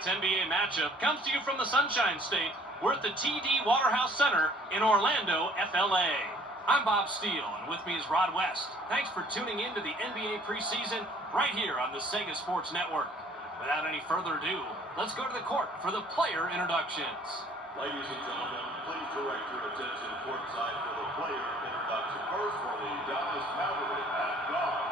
tonight's NBA matchup comes to you from the Sunshine State. We're at the TD Waterhouse Center in Orlando, FLA. I'm Bob Steele, and with me is Rod West. Thanks for tuning in to the NBA preseason right here on the Sega Sports Network. Without any further ado, let's go to the court for the player introductions. Ladies and gentlemen, please direct your attention courtside for the player introduction. First for the Dallas Mavericks at guard.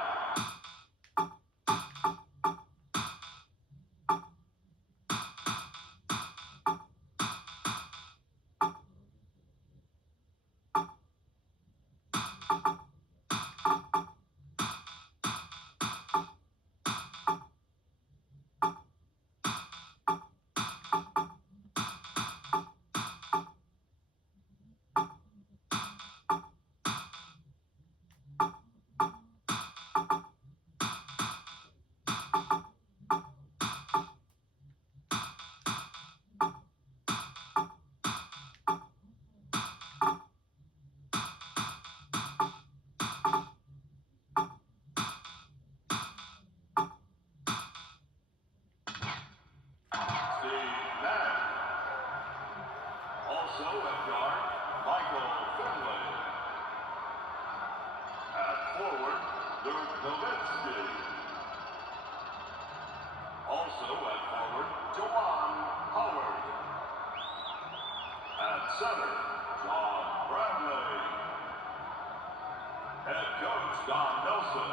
Center, John Bradley. Head coach, Don Nelson.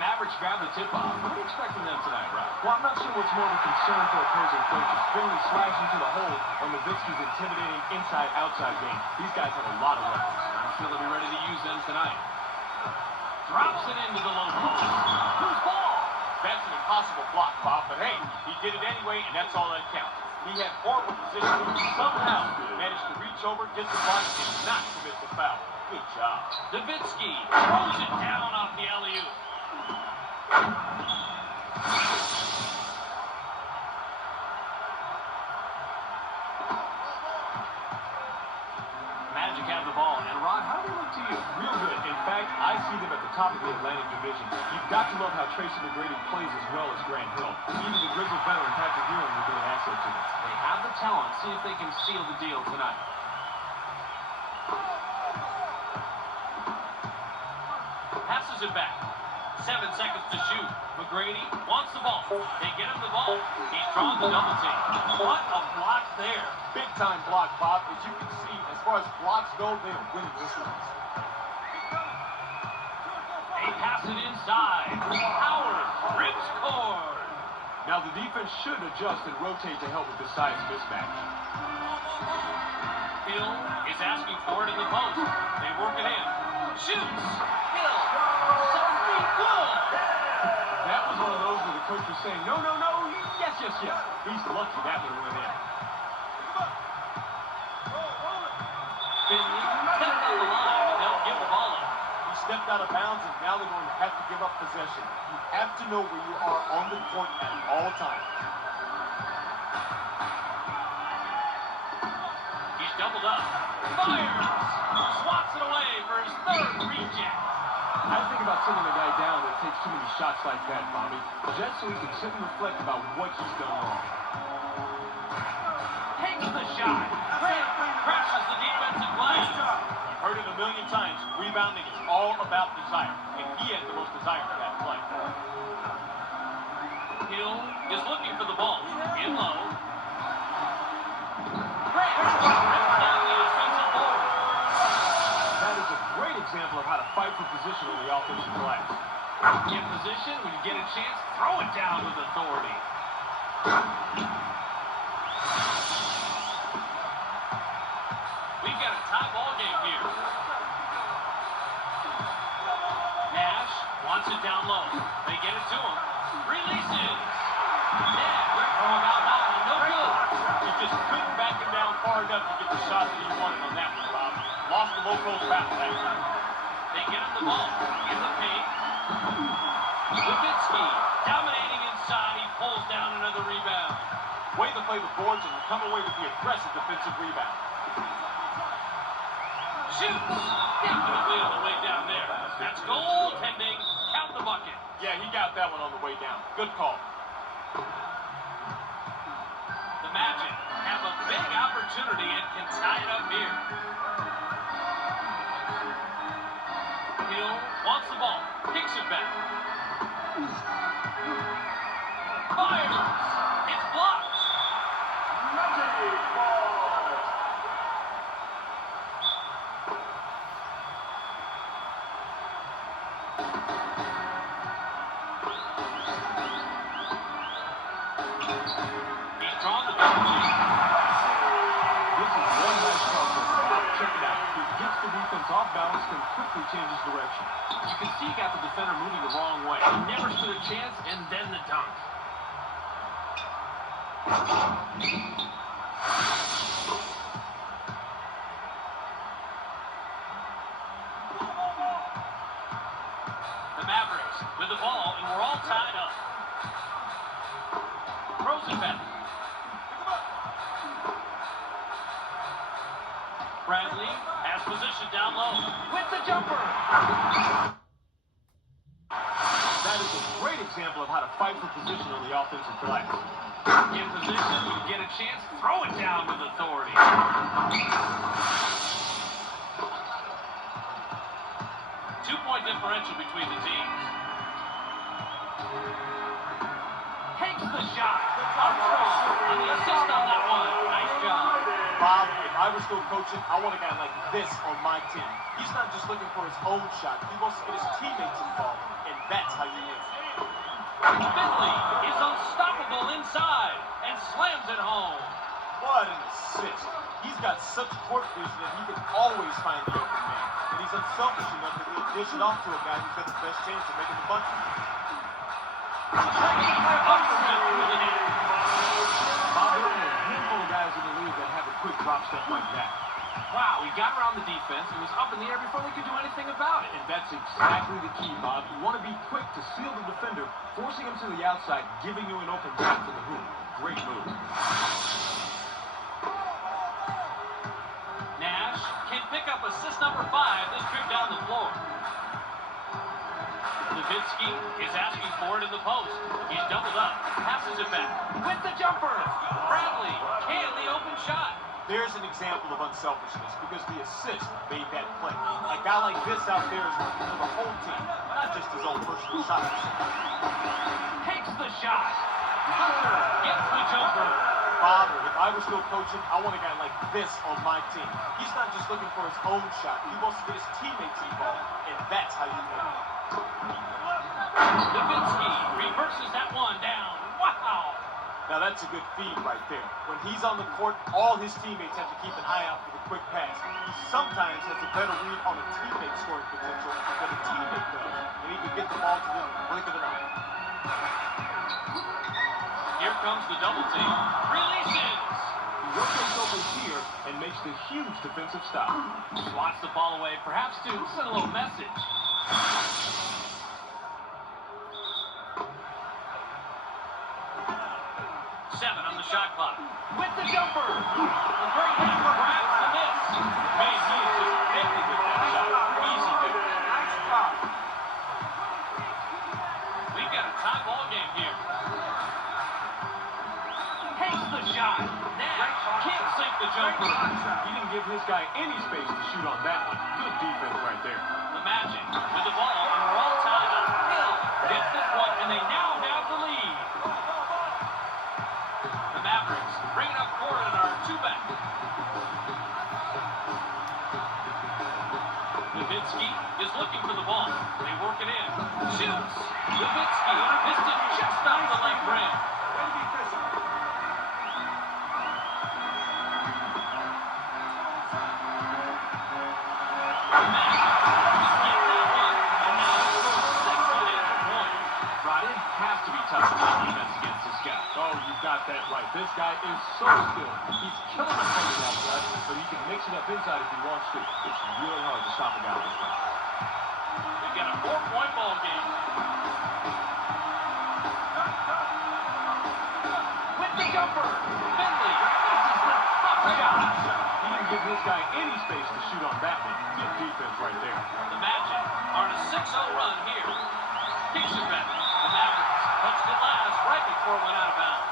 Mavericks grab the tip-off. What are you expecting them tonight, Rob? Well, I'm not sure what's more of a concern for opposing coaches. Finley slashing to the hole or Nowitzki's intimidating inside-outside game. These guys have a lot of weapons. I'm sure they'll be ready to use them tonight. Drops it into the low post. Who's ball? That's an impossible block, Bob, but hey, he did it anyway, and that's all that counts. He had horrible position, somehow managed to reach over, get the block, and not commit the foul. Good job. Nowitzki throws it down off the alley-oop. Magic have the ball, and Rod, how do they look to you? Real good. In fact, I see them at the top of the Atlantic Division. You've got to love how Tracy McGrady plays as well as Grant Hill. Even the grizzled veteran Patrick Ewing will be an asset to them. They have the talent. See if they can seal the deal tonight. Passes it back. 7 seconds to shoot. McGrady wants the ball. They get him the ball. He's drawn the double team. What a block there. Big time block, Bob. As you can see, as far as blocks go, they are winning this race. They pass it inside. Howard rips cord. Now the defense should adjust and rotate to help with the size mismatch. Hill is asking for it in the post. They work it in. Shoots. Hill. Something good. That was one of those where the coach was saying, no, no, no, yes, yes, yes. He's lucky that one went in. Finley stepped on the line, and they'll give the ball up. He stepped out of bounds, and now they're going to have to give up possession. You have to know where you are on the court at all times. He's doubled up. Fires! Swats it away for his third reject. I think about sending a guy down that takes too many shots like that, Bobby, just so he can sit and reflect about what he's done wrong. Takes the shot. Crashes the defensive play. You've heard it a million times. Rebounding is all about desire, and he has the most desire for that play. Hill is looking for the ball. In low. Rips down the offensive board. That is a great example of how to fight for position on the offensive glass. In position, when you get a chance, throw it down with authority. We've got a tie ball game here. Nash wants it down low. They get it to him. Releases. Nash from about nine. No good. He just couldn't back him down far enough to get the shot that he wanted on that one, Bob. Lost the low post battle that time. They get him the ball. In the paint. Levitsky dominating inside. He pulls down another rebound. Way to play the boards and come away with the aggressive defensive rebound. Shoots. Definitely on the way down there. That's goaltending. Count the bucket. Yeah, he got that one on the way down. Good call. The Magic have a big opportunity and can tie it up here. Hill wants the ball. Kicks it back. Fires. It's blocked. Magic ball. He's drawn the double team. This is one nice concept. Check it out. He gets the defense off balance and quickly changes direction. You can see he got the defender moving the wrong way. He never stood a chance, and then the dunk. The Mavericks with the ball, and we're all tied up. Throws it back. Bradley has position down low with the jumper. That is a great example of how to fight for position on the offensive glass. In position, when you get a chance, throw it down with authority. Two-point differential between the teams. Takes the shot. Armstrong on the assist on that one. Nice job. Bob, if I were still coaching, I want a guy like this on my team. He's not just looking for his own shot. He wants to get his teammates involved, and that's how you win. Finley is unstoppable inside and slams it home. What an assist. He's got such court vision that he can always find the open man. And he's unselfish enough that he'll dish it off to a guy who's got the best chance of making the bucket. Up for him through the net. Bob, there are a handful of guys in the league that have a quick drop step like that. Wow, he got around the defense and was up in the air before they could do anything about it. And that's exactly the key, Bob. You want to be quick to seal the defender, forcing him to the outside, giving you an open path to the hoop. Great move. Nash can pick up assist number 5 this trip down the floor. Levitsky is asking for it in the post. He's doubled up, passes it back with the jumper. Bradley can the open shot. There's an example of unselfishness because the assist made that play. A guy like this out there is working for the whole team, not just his own personal shot. Takes the shot. Hunter gets the jumper. Bob, if I were still coaching, I want a guy like this on my team. He's not just looking for his own shot. He wants to get his teammates involved, and that's how you win. Levitsky reverses that one down. Wow. Now that's a good feed right there. When he's on the court, all his teammates have to keep an eye out for the quick pass. He sometimes has a better read on a teammate's scoring potential than a teammate does, and he can get the ball to them in the blink of an eye. Here comes the double team. Releases. He rotates over here and makes the huge defensive stop. Swats the ball away, perhaps to send a little message. 7 on the shot clock. With the jumper. The great hammer grabs the miss. Man, he is just deadly with that shot. Easy to. We've got a tie ball game here. Takes the shot. Nash Can't sink the jumper. He didn't give his guy any space to shoot on that one. Good defense right there. The Magic with the ball, and we're all tied up. Hill gets this one, and they now have the lead. The Mavericks bring it up court in our two-back. Nowitzki is looking for the ball. They work it in. Shoots. Nowitzki missed it just off the leg rim. Tough to play defense against this guy. Oh, you got that right. This guy is so skilled. He's killing them from the outside, but he can mix it up inside if he wants to. It's really hard to stop a guy like that. We've got a 4-point ball game. With the jumper, Finley misses the tough shot. He didn't give this guy any space to shoot on that one. Good defense right there. The Magic are on a 6-0 run here. Kicks it back. The Mavericks touched it last right before it went out of bounds.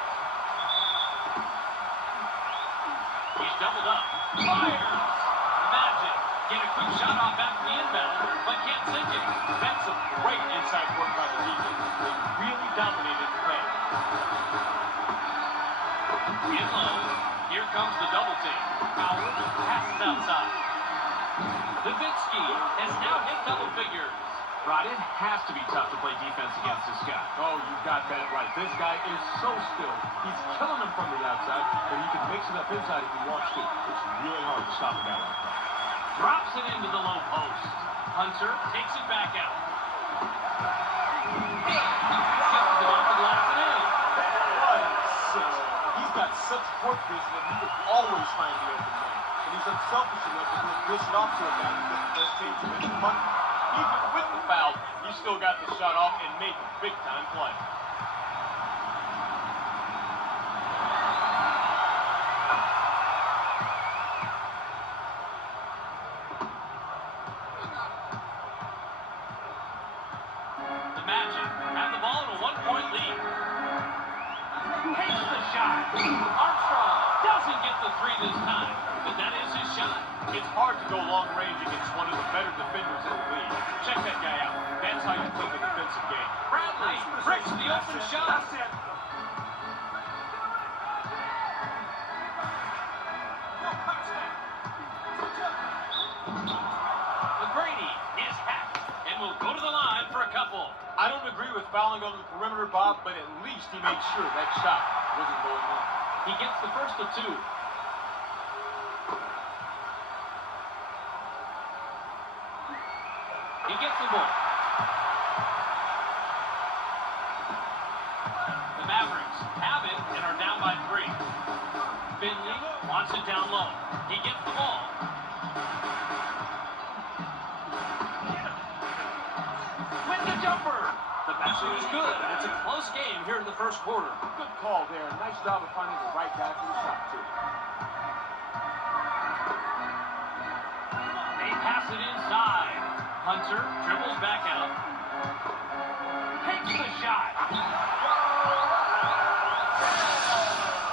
He's doubled up. Fires. The Magic get a quick shot off after the inbound, but can't sink it. That's some great inside work by the defense. They really dominated the play. In low. Here comes the double team. Howard passes outside. Nowitzki has now hit double figures. Rod, it has to be tough to play defense against this guy. Oh, you got that right. This guy is so skilled. He's killing them from the outside, but he can mix it up inside if he wants to. It's really hard to stop a guy like that. Drops it into the low post. Hunter takes it back out. Shoots it off the glass and in. He's got such court vision that he can always find the open man. And he's unselfish enough to dish it off to a guy who's got the best team to make the money. Even with the foul, he still got the shot off and made a big-time play. The Magic have the ball in a 1-point lead. Takes the shot. Armstrong doesn't get the three this time, but that is his shot. It's hard to go long range against one of the better defenders in the league. Check that guy out. That's how you play the defensive game. Bradley bricks the open shot. That's it. McGrady is hacked and will go to the line for a couple. I don't agree with fouling on the perimeter, Bob, but at least he made sure that shot wasn't going on. He gets the first of two. He gets the ball. The Mavericks have it and are down by 3. Finley wants it down low. He gets the ball. With the jumper. The basket is good, and it's a close game here in the first quarter. Good call there. Nice job of finding the right guy for the shot, too. They pass it inside. Hunter dribbles back out. Takes the shot.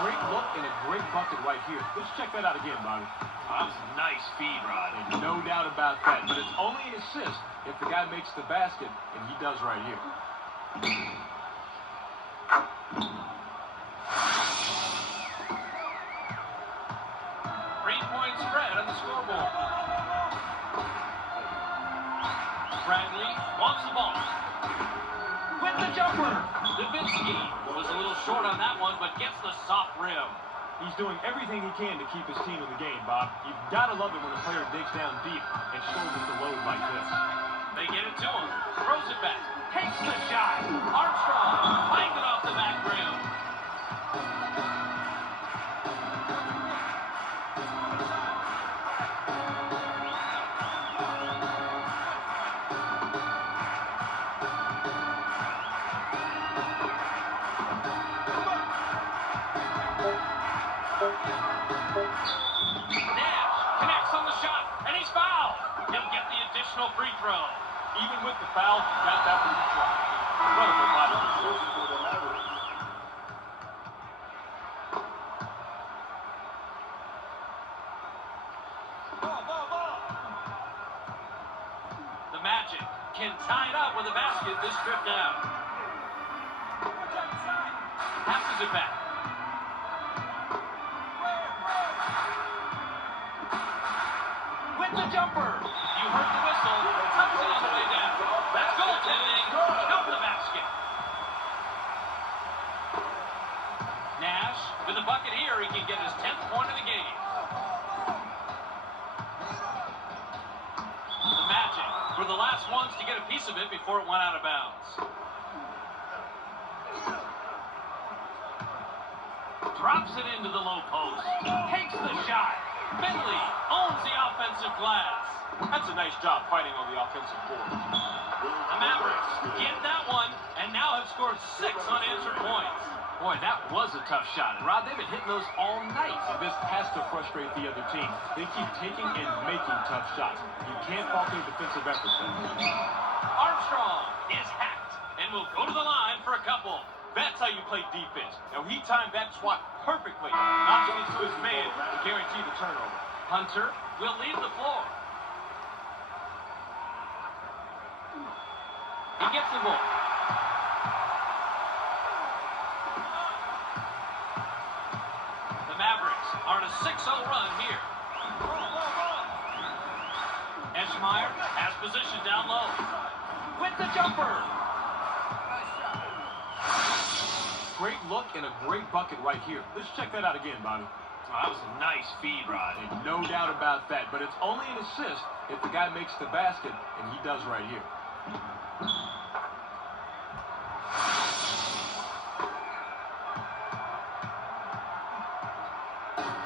Great look and a great bucket right here. Let's check that out again, Bobby. That was a nice feed, Rod. No doubt about that. But it's only an assist if the guy makes the basket, and he does right here. 3-point spread on the scoreboard. Bradley wants the ball. With the jumper. Nowitzki was a little short on that one, but gets the soft rim. He's doing everything he can to keep his team in the game, Bob. You've got to love it when a player digs down deep and shoulders the load like this. They get it to him. Throws it back. Takes the shot. Armstrong finds it off the back rim. Nash connects on the shot, and he's fouled. He'll get the additional free throw. Even with the foul, he got that one to try. Incredible body control. For the Mavericks. can tie it up with a basket this trip down. Passes it back. With the jumper. You heard the whistle. Comes it on the way down. That's goaltending. Count the basket. Nash with a bucket here. He can get his 10th point of the game. The Magic were the last ones to get a piece of it before it went out of bounds. Drops it into the low post. Takes the shot. Finley owns the offensive glass. That's a nice job fighting on the offensive board. The Mavericks get that one and now have scored 6 unanswered points. Boy, that was a tough shot. And Rod, they've been hitting those all night. And this has to frustrate the other team. They keep taking and making tough shots. You can't fault their defensive efforts then. Armstrong is hacked and will go to the line for a couple. That's how you play defense. Now, he timed that swat perfectly, notching it to his man to guarantee the turnover. Hunter will leave the floor. He gets the ball. The Mavericks are on a 6-0 run here. Eschmeyer has position down low. With the jumper. Great look and a great bucket right here. Let's check that out again, Bobby. Oh, that was a nice feed, Rod. And no doubt about that, but it's only an assist if the guy makes the basket, and he does right here.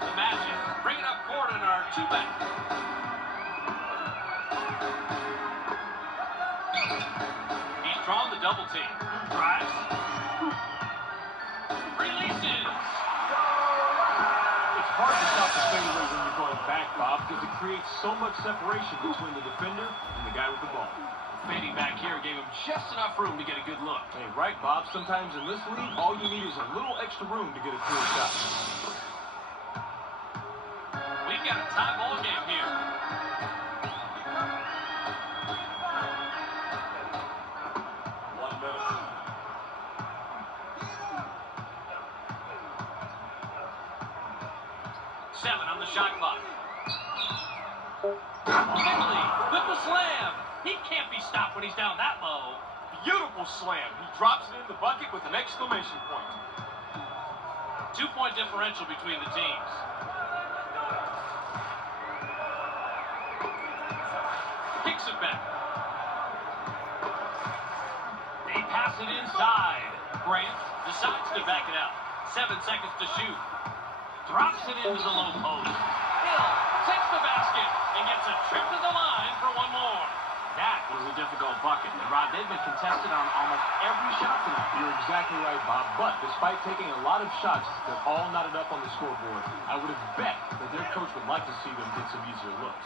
The Magic bring it up court in our 2-back. He's drawn the double team. Drives. Releases. It's hard to stop the fadeaway when you're going back, Bob, because it creates so much separation between the defender and the guy with the ball. Fading back here gave him just enough room to get a good look. Hey, right, Bob. Sometimes in this league, all you need is a little extra room to get a clear shot. We've got a tie ball game here. Shot clock. Finley with the slam. He can't be stopped when he's down that low. Beautiful slam. He drops it in the bucket with an exclamation point. 2-point differential between the teams. Kicks it back. They pass it inside. Grant decides to back it out. 7 seconds to shoot. Drops it into the low post. Hill takes the basket and gets a trip to the line for one more. That was a difficult bucket. And Rod, they've been contested on almost every shot tonight. You're exactly right, Bob. But despite taking a lot of shots, they're all knotted up on the scoreboard. I would have bet that their coach would like to see them get some easier looks.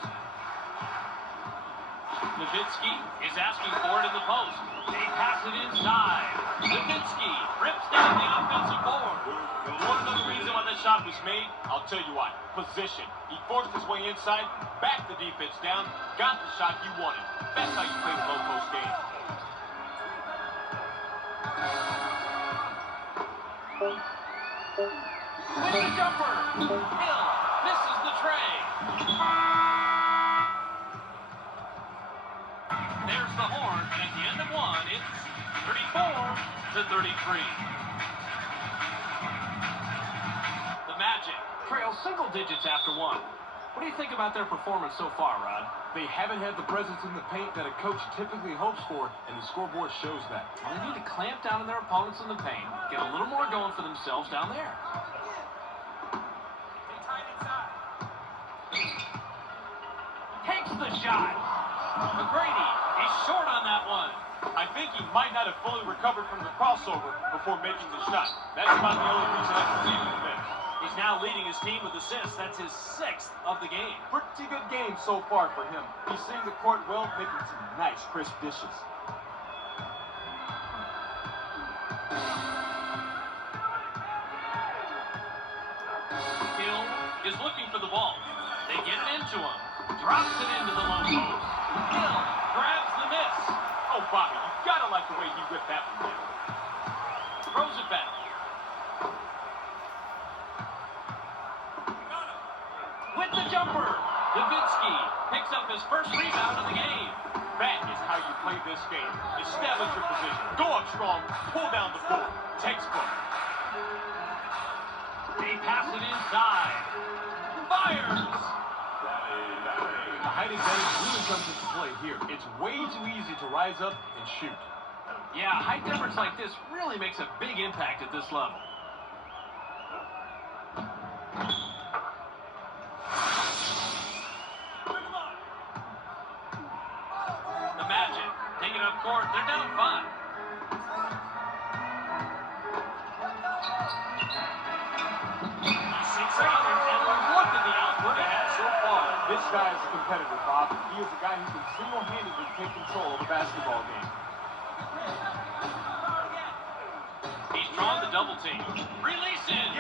Nowitzki is asking for it in the post. They pass it inside. Nowitzki rips down the offensive board. You want to know the reason why that shot was made? I'll tell you why. Position. He forced his way inside, backed the defense down, got the shot he wanted. That's how you play the low post game. With the jumper. Hill misses the tray. There's the horn, and at the end of one, it's 34-33. The Magic trail single digits after one. What do you think about their performance so far, Rod? They haven't had the presence in the paint that a coach typically hopes for, and the scoreboard shows that. Well, they need to clamp down on their opponents in the paint, get a little more going for themselves down there. Takes the shot. McGrady is short on that one. I think he might not have fully recovered from the crossover before making the shot. That's about the only reason I can see him bench. He's now leading his team with assists. That's his 6th of the game. Pretty good game so far for him. He's seeing the court well, making some nice, crisp dishes. Hill is looking for the ball. They get it into him. Drops it into the low post. Hill grabs the miss. Oh, Bobby, you gotta like the way he whipped that one down. Throws it back. With the jumper, Davidsky picks up his first rebound of the game. That is how you play this game. Establish your position. Go up strong. Pull down the floor. Textbook. They pass it inside. Fires! The height advantage really comes into play here. It's way too easy to rise up and shoot. Yeah, height difference like this really makes a big impact at this level. The Magic taking up court. They're down 5. Look at the output it has so far. This guy is a competitor, Bob. He is a guy who can single-handedly take control of a basketball game. He's drawn the double team. Releases.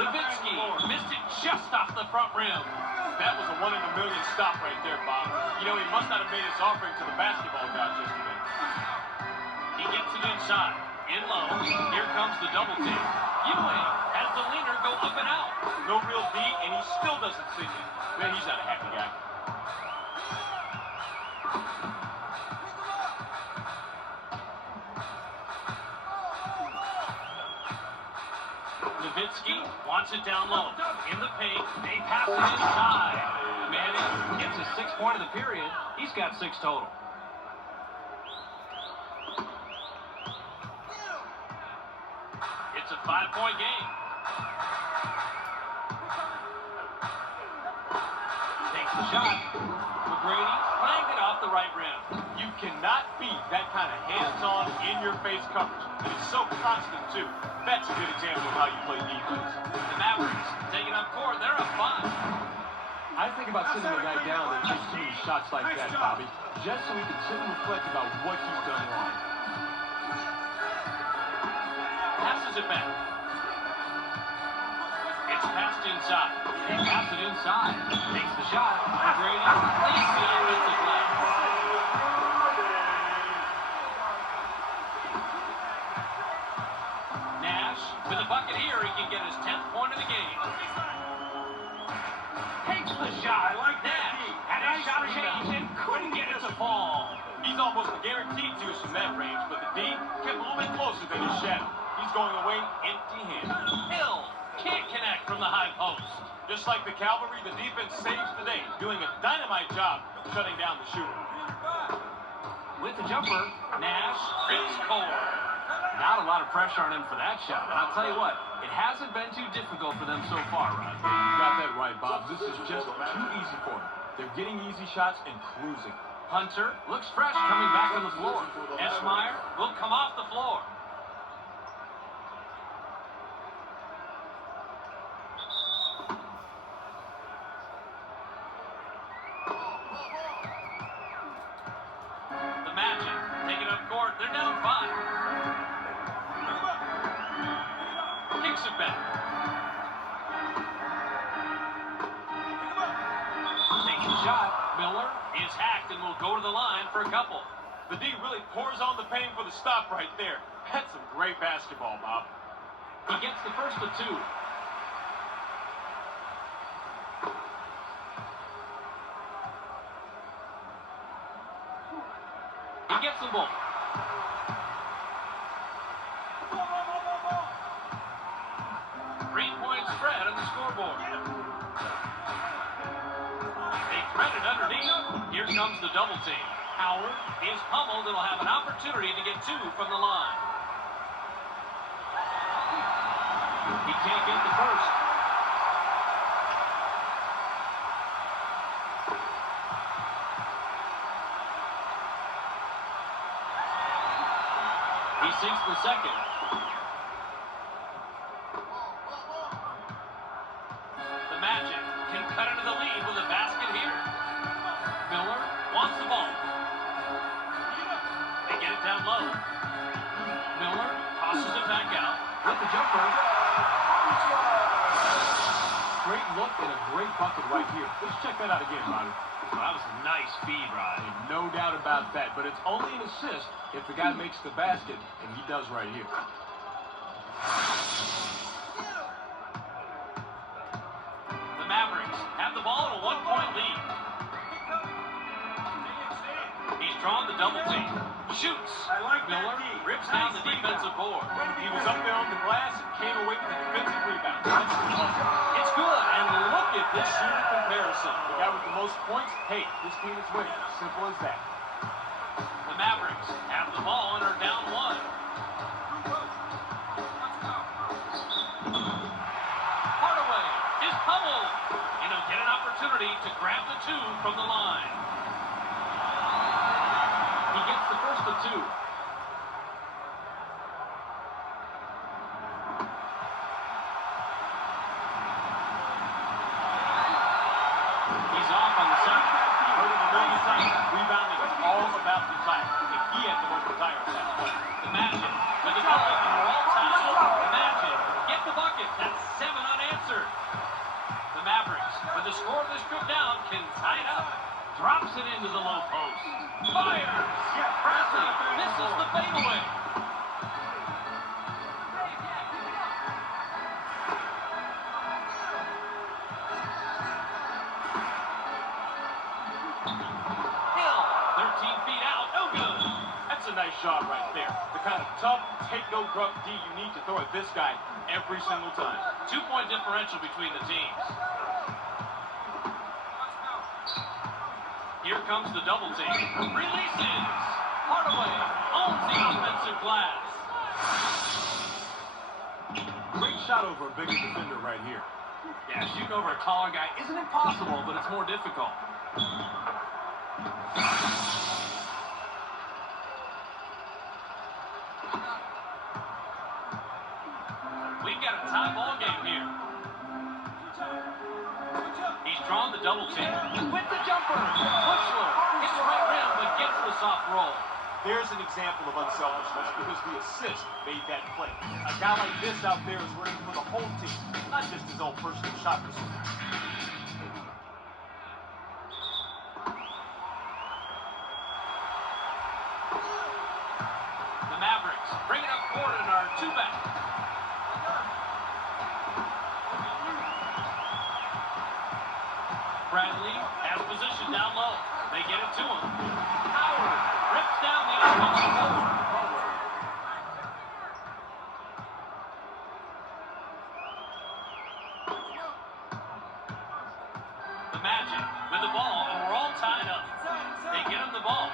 Davidsky missed it just off the front rim. That was a 1 in a million stop right there, Bob. You know, he must not have made his offering to the basketball gods yesterday. He gets it inside. In low. Here comes the double team. Ewing has the leaner go up and out. No real D, and he still doesn't see it. Man, he's not a happy guy. Davidsky wants it down low. In the paint, they pass it inside. Manning gets his 6th point of the period. He's got 6 total. It's a 5-point game. Takes the shot. McGrady flagged it off the right rim. You cannot beat that kind of hands-on, in-your-face coverage. It is so constant, too. That's a good example of how you play defense. The Mavericks taking up court. They're up 5. I think about sitting a guy down that takes too many shots like that, Bobby, just so he can sit and reflect about what he's done wrong. Passes it back. It's passed inside. They pass it inside. Takes the shot. McGrady leads the offensive play. Nash with a bucket here. He can get his 10th point of the game. Takes the shot. Nash had a shot change and couldn't get it to fall. He's almost guaranteed to from that range, but the D kept a little bit closer than his shadow. He's going away empty-handed. Hill can't connect from the high post. Just like the cavalry, the defense saves the day, doing a dynamite job shutting down the shooter. With the jumper, Nash rips core. Not a lot of pressure on him for that shot, and I'll tell you what, it hasn't been too difficult for them so far, Rod. You got that right, Bob. This is just too easy for them. They're getting easy shots and cruising. Hunter looks fresh coming back on the floor. Eschmeyer will come off the floor. The Magic taking up court. They're down 5. Kicks it back. Takes the shot. Miller is hacked and will go to the line for a couple. The D really pours on the pain for the stop right there. That's some great basketball, Bob. He gets the first of 2. He gets them both. Three-point spread on the scoreboard. They thread it underneath. Here comes the double team. Howard is pummeled and will have an opportunity to get 2 from the line. He can't get the first. He sinks the second. The Magic can cut into the lead with a basket here. Miller wants the ball. They get it down low. Miller tosses it back out with the jumper. Great look and a great bucket right here. Let's check that out again, Ronnie. Well, that was a nice feed, Rod. No doubt about that, but it's only an assist if the guy makes the basket, and he does right here. The Mavericks have the ball in a 1-point lead. He's drawn the double team. Shoots. Miller rips down the defensive board. He was up there on the glass and came away with a defensive rebound. It's good, and look at this shooting comparison. The guy with the most points, hey, this team is winning. Simple as that. The Mavericks have the ball and are down 1. Hardaway is pummeled, and he'll get an opportunity to grab the 2 from the line. He gets the first of 2. He's off on the second. Heard it a million times. Rebounding is all about desire. I think he had the most desire at that point. The Magic with the bucket, and we're all tied up. The Magic get the bucket. That's 7 unanswered. The Mavericks, with the score of this trip down, can tie it up. Drops it into the low post. Fires! Bradley misses the fadeaway. Hill, 13 feet out, no good. That's a nice shot right there. The kind of tough, take-no-grunt D you need to throw at this guy every single time. 2-point differential between the teams. Here comes the double team. Releases. Hardaway owns the offensive glass. Great shot over a bigger defender right here. Yeah, shooting over a taller guy isn't impossible, but it's more difficult. We've got a tie ball game here. He's drawn the double team. With the jumper. Bushler hits the right rim, but gets the soft roll. There's an example of unselfishness because the assist made that play. A guy like this out there is working for the whole team, not just his own personal shot pursuit. The Mavericks bring it up court and are 2 back. Bradley has position down low. They get it to him. Howard rips down the offensive board. The Magic with the ball, and we're all tied up. They get him the ball.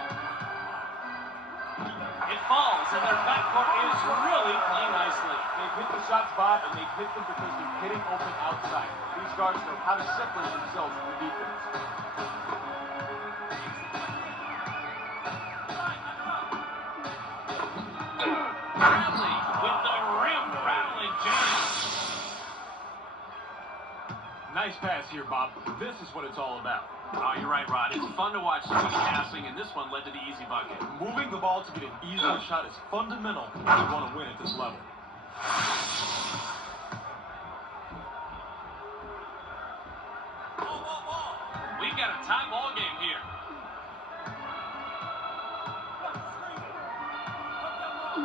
It falls, and their backcourt is really playing nicely. They've hit the shots, Bob, and they've hit them because they're hitting open outside. These guards know how to separate themselves from the defense. Bradley with the rim-rattling jam. Nice pass here, Bob. This is what it's all about. Oh, you're right, Rod. It's fun to watch smooth passing, and this one led to the easy bucket. Moving the ball to get an easier shot is fundamental if you want to win at this level. We've got a tie ball game here.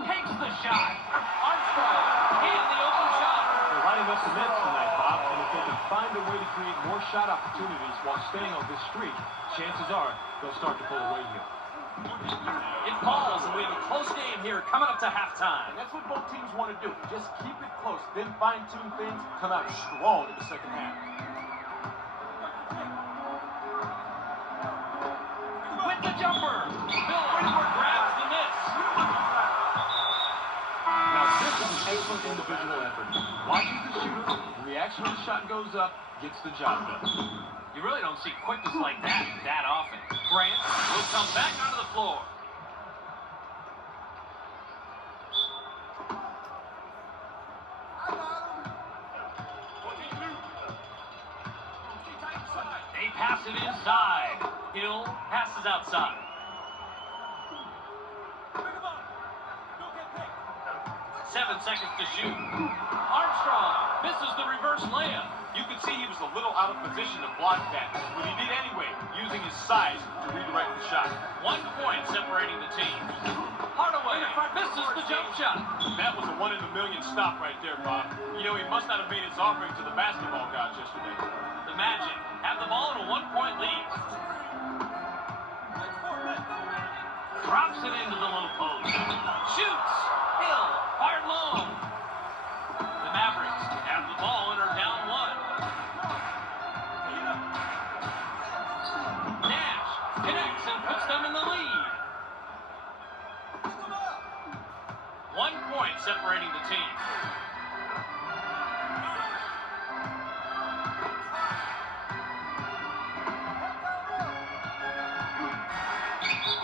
Takes the shot. Armstrong in the open shot. They're lining up the nets tonight, Bob, and if they can find a way to create more shot opportunities while staying on this streak, chances are they'll start to pull away here. It falls, and we have a close game here coming up to halftime. And that's what both teams want to do. Just keep it close, then fine-tune things, come out strong in the second half. With the jumper, Miller grabs the miss. Now, this is an excellent individual effort. Watches the shooter, reaction when the shot goes up, gets the job done. You really don't see quickness like that often. Grant will come back onto the floor. They pass it inside. Hill passes outside. Seven seconds to shoot. Armstrong misses the reverse layup. You could see he was a little out of position to block that, but he did anyway, using his size to redirect the shot. 1 point separating the teams. Hardaway misses the jump shot. That was a 1 in a million stop right there, Bob. You know, he must not have made his offering to the basketball gods yesterday. The Magic have the ball in a 1-point lead. Drops it into the low post. Shoots. Hill. Fired long. The Mavericks have the ball and are down 1. Nash connects and puts them in the lead. 1 point separating the teams.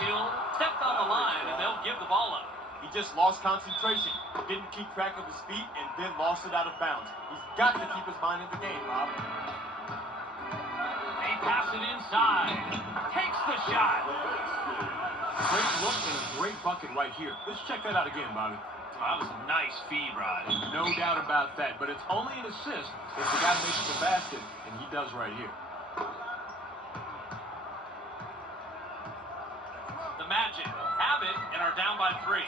Hill stepped on the line and they'll give the ball up. He just lost concentration, didn't keep track of his feet, and then lost it out of bounds. He's got to keep his mind in the game, Bob. They pass it inside. Takes the shot. Great look and a great bucket right here. Let's check that out again, Bobby. That was a nice feed, Rod. No doubt about that, but it's only an assist if the guy makes the basket, and he does right here. The Magic have it and are down by 3.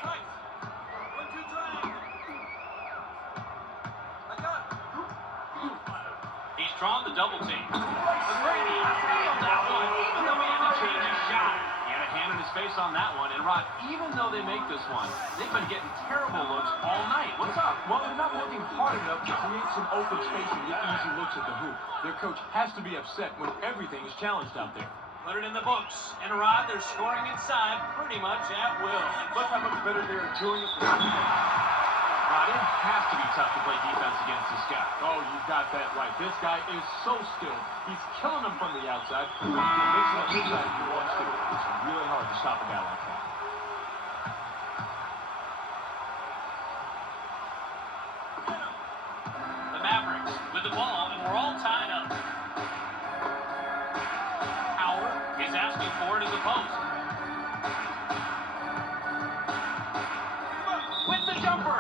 He's drawn the double team. McGrady nailed that one, even though he had to change his shot. He had a hand in his face on that one. And Rod, even though they make this one, they've been getting terrible looks all night. What's up? Well, they're not working hard enough to create some open space and get easy looks at the hoop. Their coach has to be upset when everything is challenged out there. Put it in the books. And Rod, they're scoring inside pretty much at will. Look how much better they are doing it. Rod, it has to be tough to play defense against this guy. Oh, you got that right. This guy is so skilled. He's killing them from the outside. When he can mix it up inside if he wants to. It's really hard to stop a guy like that. The Mavericks with the ball, and we're all tied up. Howard is asking for it in the post. With the jumper.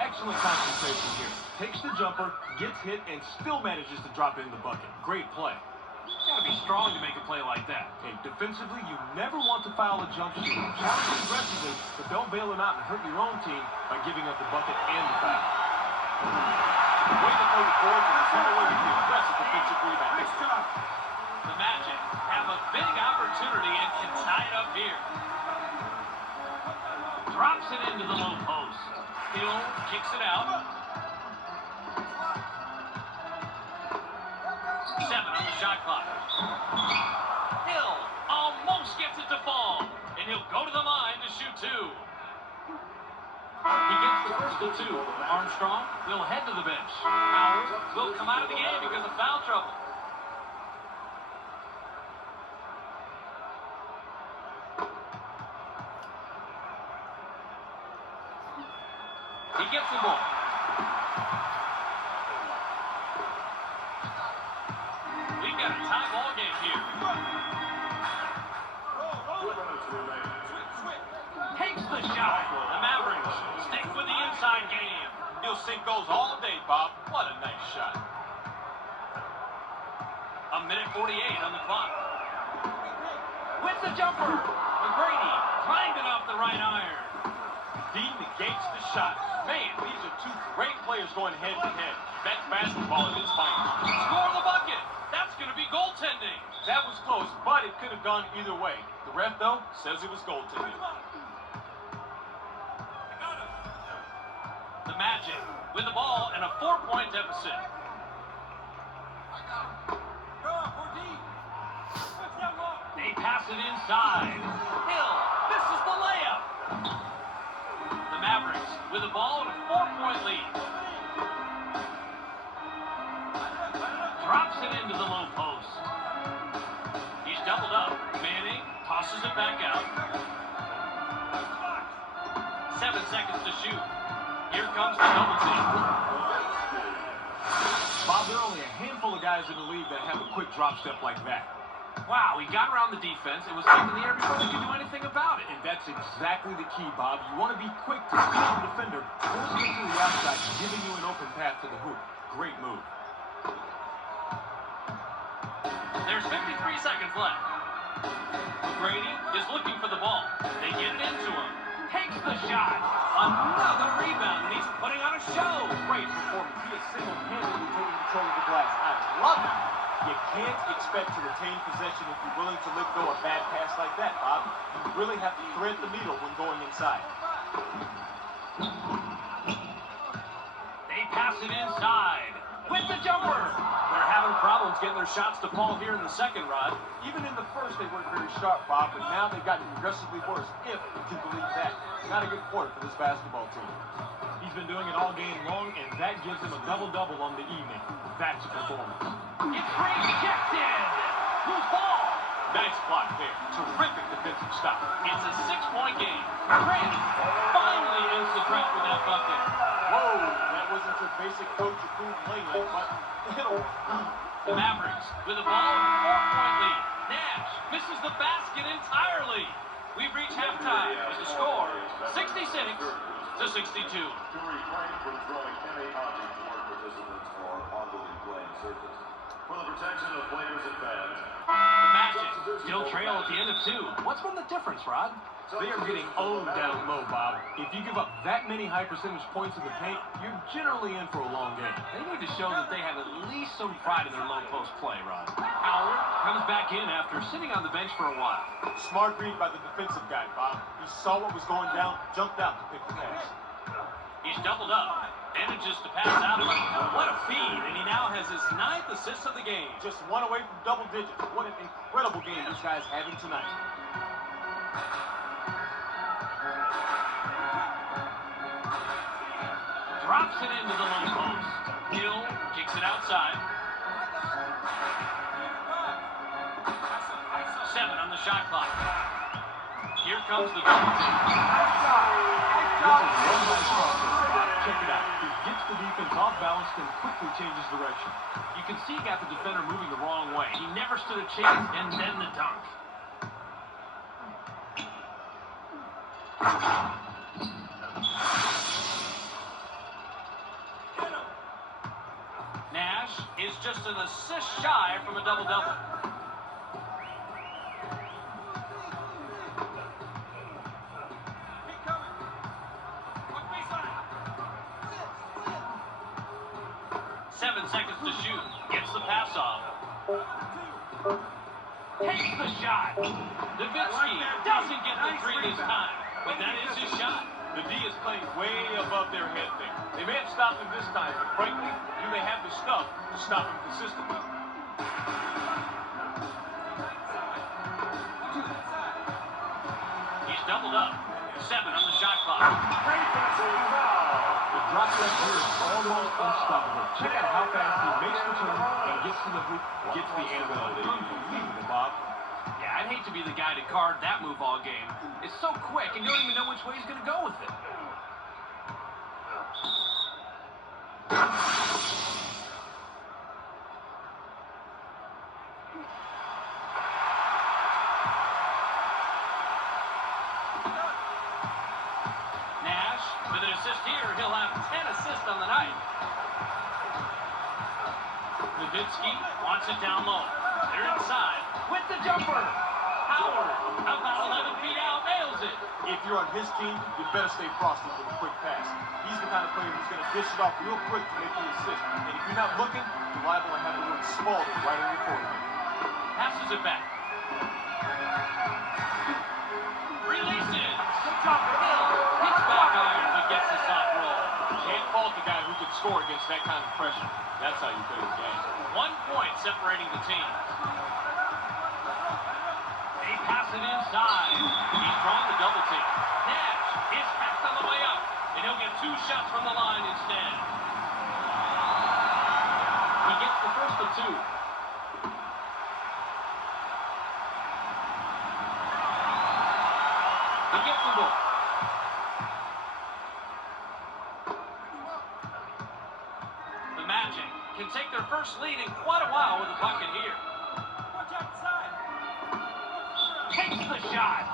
Excellent concentration here. Takes the jumper, gets hit, and still manages to drop it in the bucket. Great play. Gotta be strong to make a play like that. Okay, defensively, you never want to foul a jump shooter. Challenge him aggressively, but don't bail him out and hurt your own team by giving up the bucket and the foul. Way to play the board and run away with the aggressive defensive rebound. Nice job. The Magic have a big opportunity and can tie it up here. Drops it into the low post. Hill kicks it out. 7 on the shot clock. Hill almost gets it to fall, and he'll go to the line to shoot 2. He gets the first of 2. Armstrong will head to the bench. Howard will come out of the game because of foul trouble. He gets the ball. We've got a tie ball game here. Takes the shot. The Mavericks stick with the inside game. He'll sink those all day, Bob. What a nice shot. A minute 48 on the clock. With the jumper. McGrady climbed it off the right iron. D negates the shot. Man, these are 2 great players going head-to-head. That's basketball at its finest. Score the bucket. That's going to be goaltending. That was close, but it could have gone either way. The ref, though, says it was goaltending. The Magic with the ball and a 4-point deficit. They pass it inside. Hill misses the layup. The Mavericks with the ball and a 4-point lead. Drops it into the low post. He's doubled up. Manning tosses it back out. 7 seconds to shoot. Here comes the double team. Bob, there are only a handful of guys in the league that have a quick drop step like that. Wow, he got around the defense. It was up in the air before they could do anything about it. And that's exactly the key, Bob. You want to be quick to speed the defender, forcing him to the outside, giving you an open path to the hoop. great move. There's 53 seconds left. Brady is looking for the ball. They get it into him. Takes the shot. Another rebound, and he's putting on a show. Great performance. He is single-handedly taking control of the glass. I love it. You can't expect to retain possession if you're willing to let go a bad pass like that, Bob. You really have to thread the needle when going inside. They pass it inside with the jumper. They're having problems getting their shots to fall here in the second, Rod. Even in the first, they weren't very sharp, Bob, but now they've gotten progressively worse, if you can believe that. Not a good quarter for this basketball team. He's been doing it all game long, and that gives him a double-double on the evening. That's a performance. It's rejected. Loose ball. Nice block there. Terrific defensive stop. It's a 6-point game. Grant finally ends the drought with that bucket. Whoa, that wasn't your basic coach-approved layup, but it'll... The Mavericks with the ball, 4-point lead. Nash misses the basket entirely. We've reached halftime with the score 66 to 62. To refrain from throwing any object toward participants or onto the playing surface. For the protection of players and fans. The Magic still trail at the end of 2. What's been the difference, Rod? They are getting owned down low, Bob. If you give up that many high-percentage points in the paint, you're generally in for a long game. They need to show that they have at least some pride in their low-post play, Rod. Howard comes back in after sitting on the bench for a while. Smart read by the defensive guy, Bob. He saw what was going down, jumped out to pick the pass. He's doubled up. Manages to pass out of him. What a feed, and he now has his 9th assist of the game. Just one away from double digits. What an incredible game this guy's having tonight. Drops it into the low post. Hill kicks it outside. 7 on the shot clock. Here comes the double team. Check it out. He gets the defense off balance and quickly changes direction. You can see he got the defender moving the wrong way. He never stood a chance, and then the dunk. Nash is just an assist shy from a double-double. Takes the shot. Nowitzki doesn't get the 3 this time, but that is his shot. The D is playing way above their head there. They may have stopped him this time, but frankly, do they have the stuff to stop him consistently? He's doubled up. 7 on the shot clock. The drop back here is almost unstoppable. Check out how fast he makes the turn and gets to the hoop, gets the and one. Unbelievable, Bob. Yeah, I'd hate to be the guy to card that move all game. It's so quick, and you don't even know which way he's going to go with it. Nash with an assist here. He'll have 10 assists on the night. Nowitzki wants it down low. They're inside with the jumper. Howard, about 11 feet out, nails it. If you're on his team, you better stay frosty with a quick pass. He's the kind of player who's going to dish it off real quick to make the assist. And if you're not looking, you're liable to have the word Spalding right on your forehead. Passes it back. Releases. Hill hits back iron, but gets the soft roll. Can't fault the guy who can score against that kind of pressure. That's how you play the game. 1 point separating the teams. They pass it inside. He's drawing the double team. Nash is hacked on the way up, and he'll get 2 shots from the line instead. He gets the first of 2. He gets the ball. The Magic can take their first lead in quite a while with a bucket here. Takes the shot.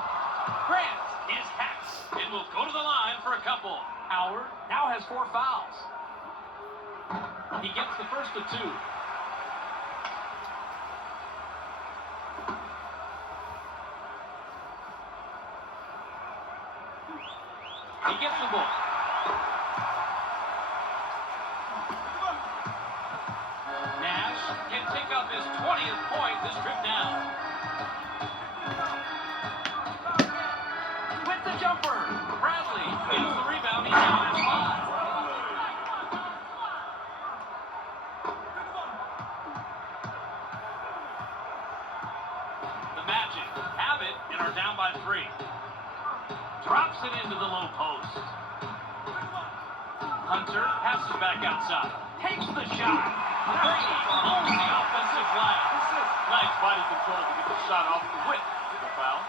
Grant is hacked and will go to the line for a couple. Howard now has 4 fouls. He gets the first of 2. He gets the ball. Nash can pick up his 20th point this trip down. With the jumper, Bradley gets the rebound. He now has 5. The Magic have it and are down by 3. Drops it into the low post. Hunter passes back outside. Takes the shot. Brady owns the offensive flag. Nice body control to get the shot off the whip. The foul.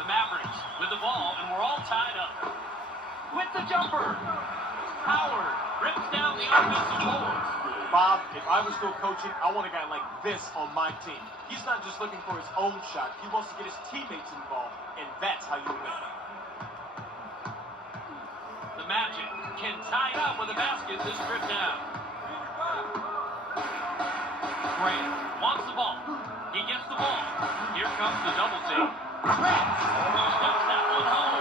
The Mavericks with the ball, and we're all tied up. With the jumper. Howard rips down the offensive board. Bob, if I was still coaching, I want a guy like this on my team. He's not just looking for his own shot. He wants to get his teammates involved, and that's how you win. The Magic can tie it up with a basket this trip down. Grant wants the ball. He gets the ball. Here comes the double team. Grant steps that one home.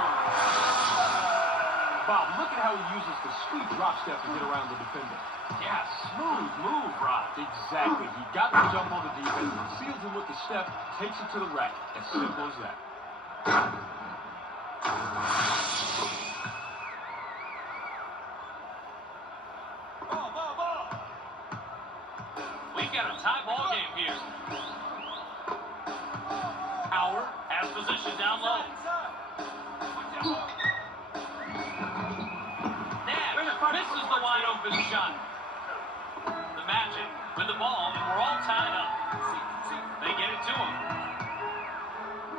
Bob, look at how he uses the sweet drop step to get around the defender. Yeah, smooth move, Rod. Exactly. He got the jump on the defense, seals him with the step, takes it to the rack. As simple as that. We've got a tie ball game here. Howard has position down low. Misses the wide open shot. The Magic with the ball, and we're all tied up. They get it to him.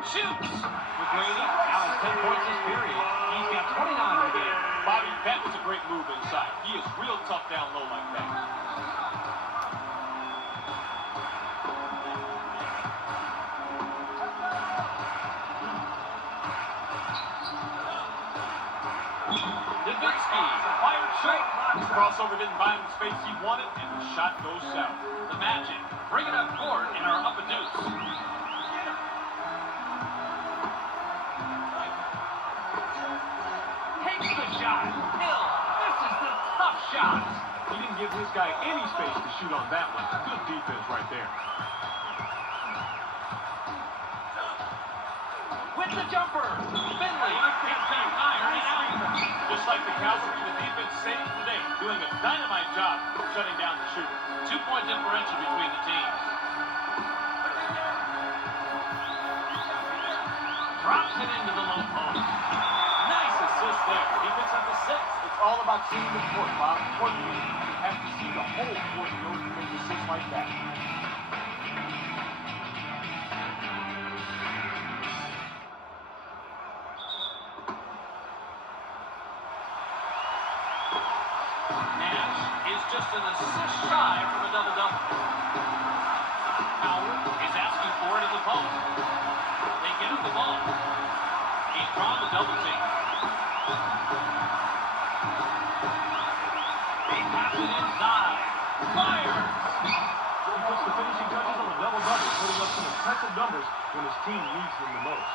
Shoots. McGrady now has 10 points this period. He's got 29 in the game. Bobby, that was a great move inside. He is real tough down low like that. Fired short. His crossover didn't buy him the space he wanted, and the shot goes south. The Magic bring it up court and are up a deuce. Takes the shot. Hill. This is the tough shot. He didn't give his guy any space to shoot on that one. Good defense right there. With the jumper. Finley gets back higher and out. Just like the cavalry, the defense saved the day, doing a dynamite job shutting down the shooter. 2-point differential between the teams. Drops it into the low post. Nice assist there. Defense at the 6. It's all about seeing the court, Bob. Importantly, you have to see the whole court in order to make decisions like that. Just an assist shy from a double-double. Howard is asking for it in the post. They get him the ball. He's drawn the double team. They pass it inside. Fires! He puts the finishing touches on the double-double, putting up some impressive numbers when his team needs him the most.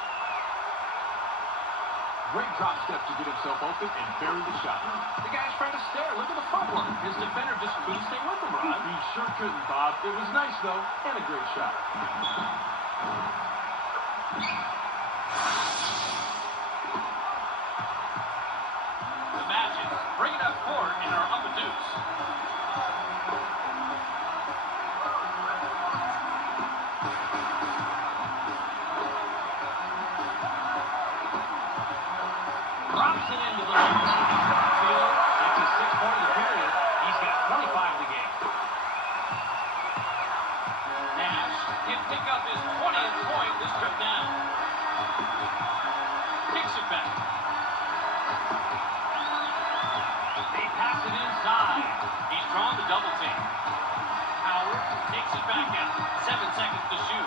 Great drop step to get himself open and bury the shot. The guy's trying to stare. Look at the footwork. His defender just couldn't stay with him, Rod. He sure couldn't, Bob. It was nice, though, and a great shot. The Magic bring it up court and are up a deuce. Drops it into the low post. Field gets his 6th point of the period. He's got 25 in the game. Nash can pick up his 20th point this trip down. Kicks it back. They pass it inside. He's drawn the double team. Howard takes it back out. 7 seconds to shoot.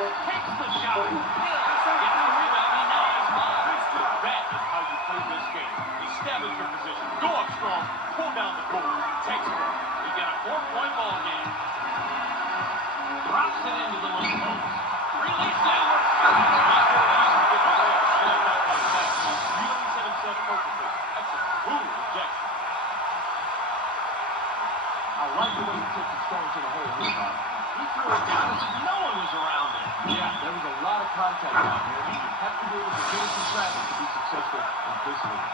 Takes the shot. Gets the rebound. He now has 5. That is how you play this game. Establish your position. Go up strong. Pull down the board. Takes it. We get a 4-point ball game. Drops it into the low post. Release it. Really set himself perfectly. That's a brutal rejection. I like the way he took the storm to the hole here, Bob. He threw it down as if no one was around him. Yeah, there was a lot of contact out there. You have to be able to get some traffic to be successful in this league.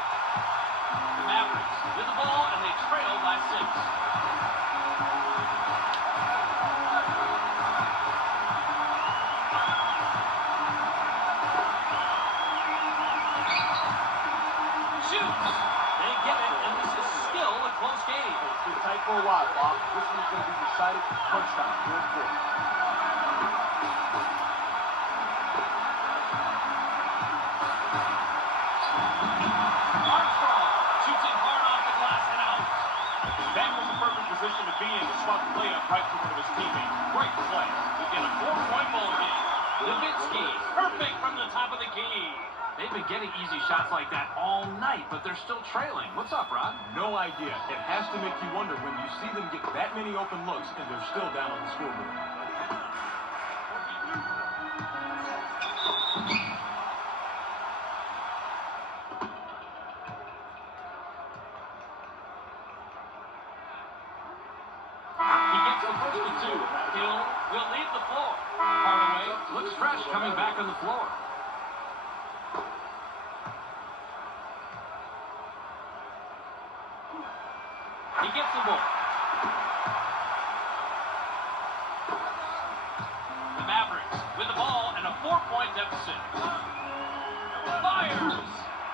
The Mavericks with the ball, and they trail by 6. Shoots. They get it, and this is still a close game. It's been tight for a while, Bob. This one's going to be decided in crunch time, fourth quarter. Armstrong shoots it hard off the glass and out. That was the perfect position to be in to swap the layup right to one of his teammates. Great play. We get a 4-point ball game. Levitsky, perfect from the top of the key. They've been getting easy shots like that all night, but they're still trailing. What's up, Rod? No idea. It has to make you wonder when you see them get that many open looks and they're still down on the scoreboard. He gets the first of 2. Hill will leave the floor. Hardaway looks fresh coming back on the floor. He gets the ball. The Mavericks with the ball and a 4-point deficit. Fires.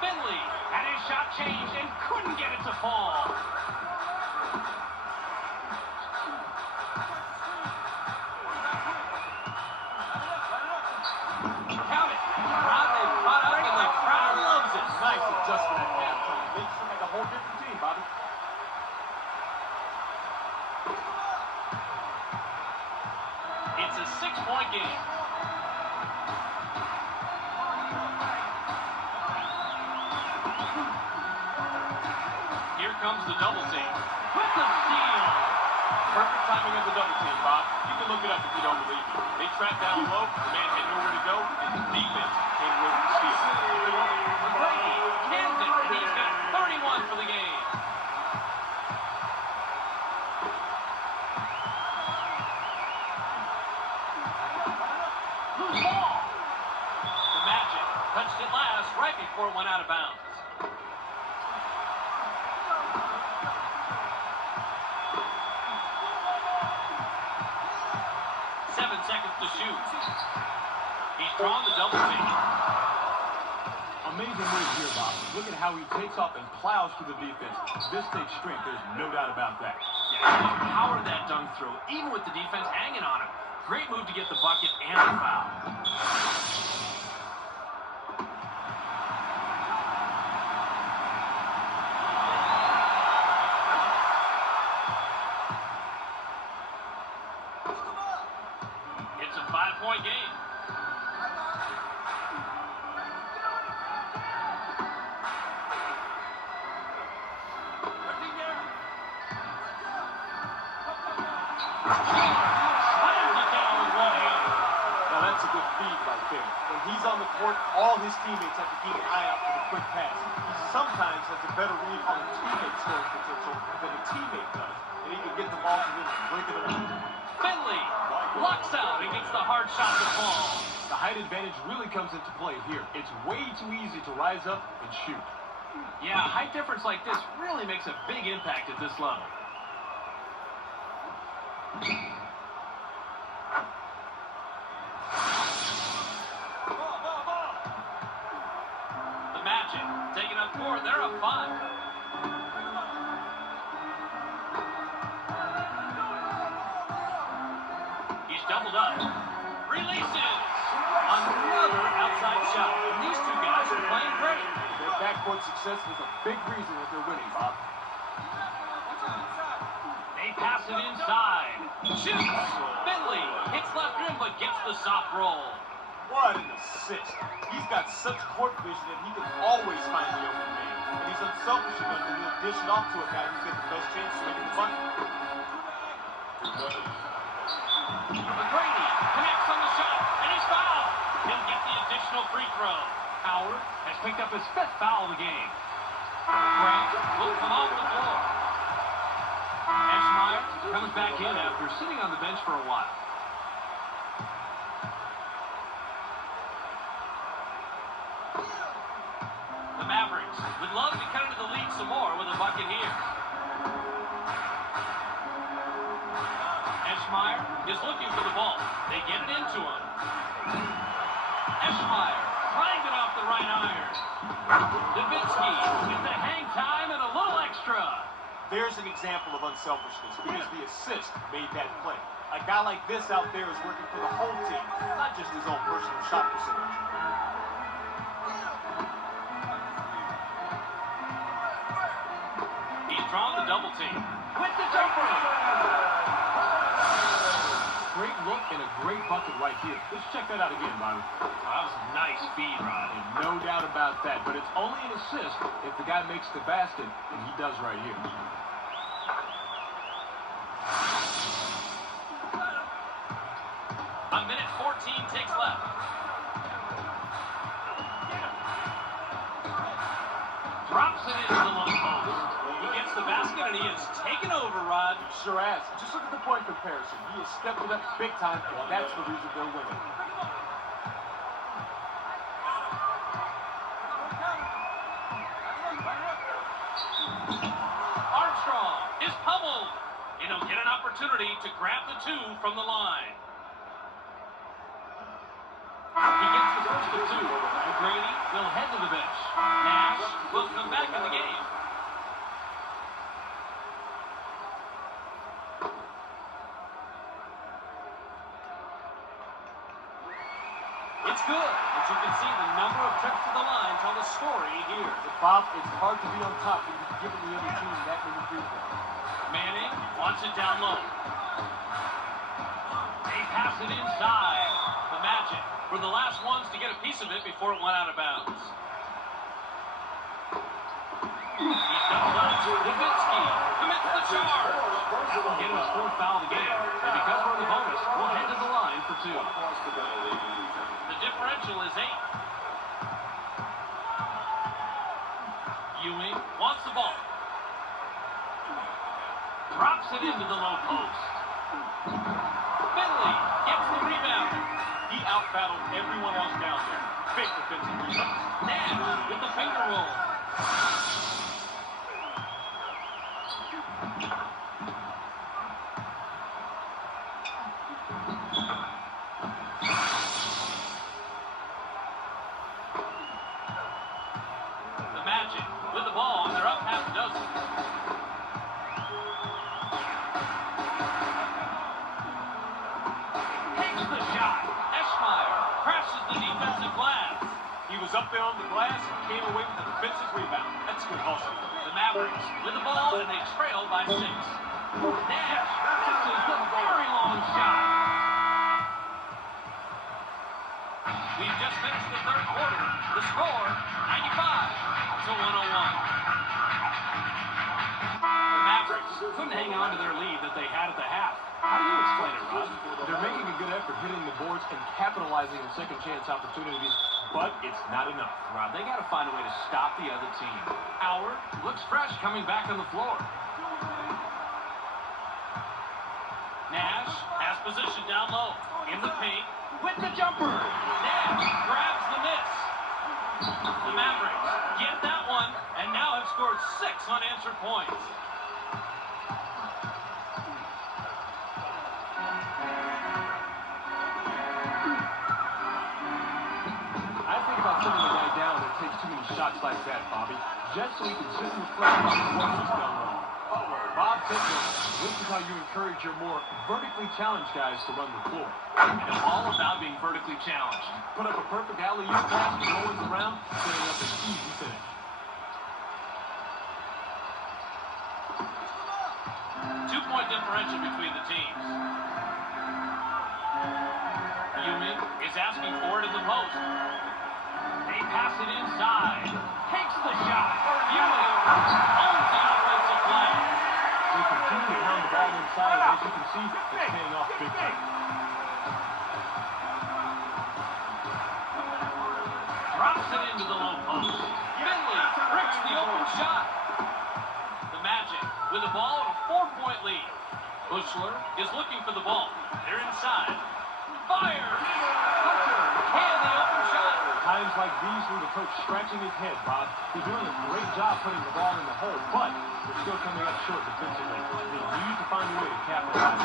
Finley had his shot changed and couldn't get it to fall. Count it. Rod, they caught up and the crowd loves it. Nice adjustment at halftime. Makes them like a whole different team, Bobby. It's a 6-point game. Here comes the double team. With the steal. Perfect timing of the double team, Bob. You can look it up if you don't believe me. They trapped down low, the man had nowhere to go, and the defense came with the steal. Brady cans it, and he's got 31 for the game. Loose ball. The Magic touched it last right before it went out of bounds. 7 seconds to shoot. He's drawn the double team. Amazing move here, Bob. Look at how he takes off and plows through the defense. This takes strength. There's no doubt about that. Yeah, he powered that dunk throw, even with the defense hanging on him. Great move to get the bucket and the foul. It's a 5-point game. Slams it down with one hand. Now that's a good feed right there. When he's on the court, all his teammates have to keep an eye out for the quick pass. He sometimes has a better read on the teammate's scoring potential than the teammate does, and he can get the ball to him and break it away. Finley lucks out and gets the hard shot to fall. The height advantage really comes into play here. It's way too easy to rise up and shoot. Yeah, a height difference like this really makes a big impact at this level. The Magic taking up 4. They're up 5. He's doubled up. Releases. Another outside shot. And these two guys are playing great. Their backcourt success is a big reason that they're winning, Bob. They pass it inside. Shoots. Finley hits left rim but gets the soft roll. What an assist. He's got such court vision that he can always find the open man. And he's unselfish enough that he'll dish it off to a guy who's got the best chance of making the bucket. McGrady connects on the shot, and he's fouled. He'll get the additional free throw. Howard has picked up his 5th foul of the game. Grant will come off the floor. Eschmeyer comes back in after sitting on the bench for a while. The Mavericks would love to cut into the lead some more with a bucket here. Eschmeyer is looking for the ball. They get it into him. Eschmeyer trying it off the right iron. Davidsky with the hang time and a little extra. There's an example of unselfishness because the assist made that play. A guy like this out there is working for the whole team, not just his own personal shot percentage. He's drawn the double team with the jumper. Great look and a great bucket right here. Let's check that out again, Bobby. Oh, that was a nice feed, Rod. No doubt about that, but it's only an assist if the guy makes the basket, and he does right here. A minute 14 ticks left. Drops it into the low post. He gets the basket and he is taken over, Rod. Sure has. Just look at the point comparison. He has stepped it up big time, and that's the reason they're winning. Armstrong is pummeled. And he'll get an opportunity to grab the 2 from the line. He gets the first of 2. McGrady will head to the bench. Nash will come back in the game. It's good. As you can see, the number of trips to the line tell the story here. But Bob, it's hard to be on top when you've given the other team that many free throws. Manning wants it down low. They pass it inside. The Magic were the last ones to get a piece of it before it went out of bounds. He steps up. Davidsky commits the charge. That will get him his 4th foul of the game. And because we're in the bonus, we'll head to the line for 2. The differential is 8. Ewing wants the ball. Drops it into the low post. Finley gets the rebound. He out-battled everyone else down there. Big defensive rebound. Nash with the finger roll. The Magic with the ball, and they're up half a dozen. Takes the shot. Eschmeyer crashes the defensive glass. He was up there on the glass and came away with a defensive rebound. That's good hustle. The Mavericks with the ball, and they trail by 6. Nash misses the very long shot. We've just finished the 3rd quarter. The score, 95 to 101. The Mavericks couldn't hang on to their lead that they had at the half. How do you explain it, Rod? They're making a good effort hitting the boards and capitalizing on second chance opportunities, but it's not enough. Rod, they got to find a way to stop the other team. Howard looks fresh coming back on the floor. Nash has position down low in the paint with the jumper. Nash grabs the miss. The Mavericks get that one and now have scored 6 unanswered points. I think about sending a guy down that takes too many shots like that, Bobby, just so he can sit and reflect on what he's done wrong. Bob said this is how you encourage your more vertically challenged guys to run the floor. It's all about being vertically challenged. Put up a perfect alley-oop pass, no one's around, setting up an easy finish. differential between the teams. Ewing is asking for it in the post. They pass it inside. Takes the shot. Ewing owns the offensive play. They continue to pound the ball inside, and as you can see, it's paying off big time. Drops it into the low post. Finley bricks the open shot. The Magic with the ball and a 4-point lead. Bushler is looking for the ball. They're inside. Fire! Hunter can the open shot. Times like these leave the coach scratching his head, Bob. They're doing a great job putting the ball in the hole, but they're still coming up short defensively. They need to find a way to capitalize.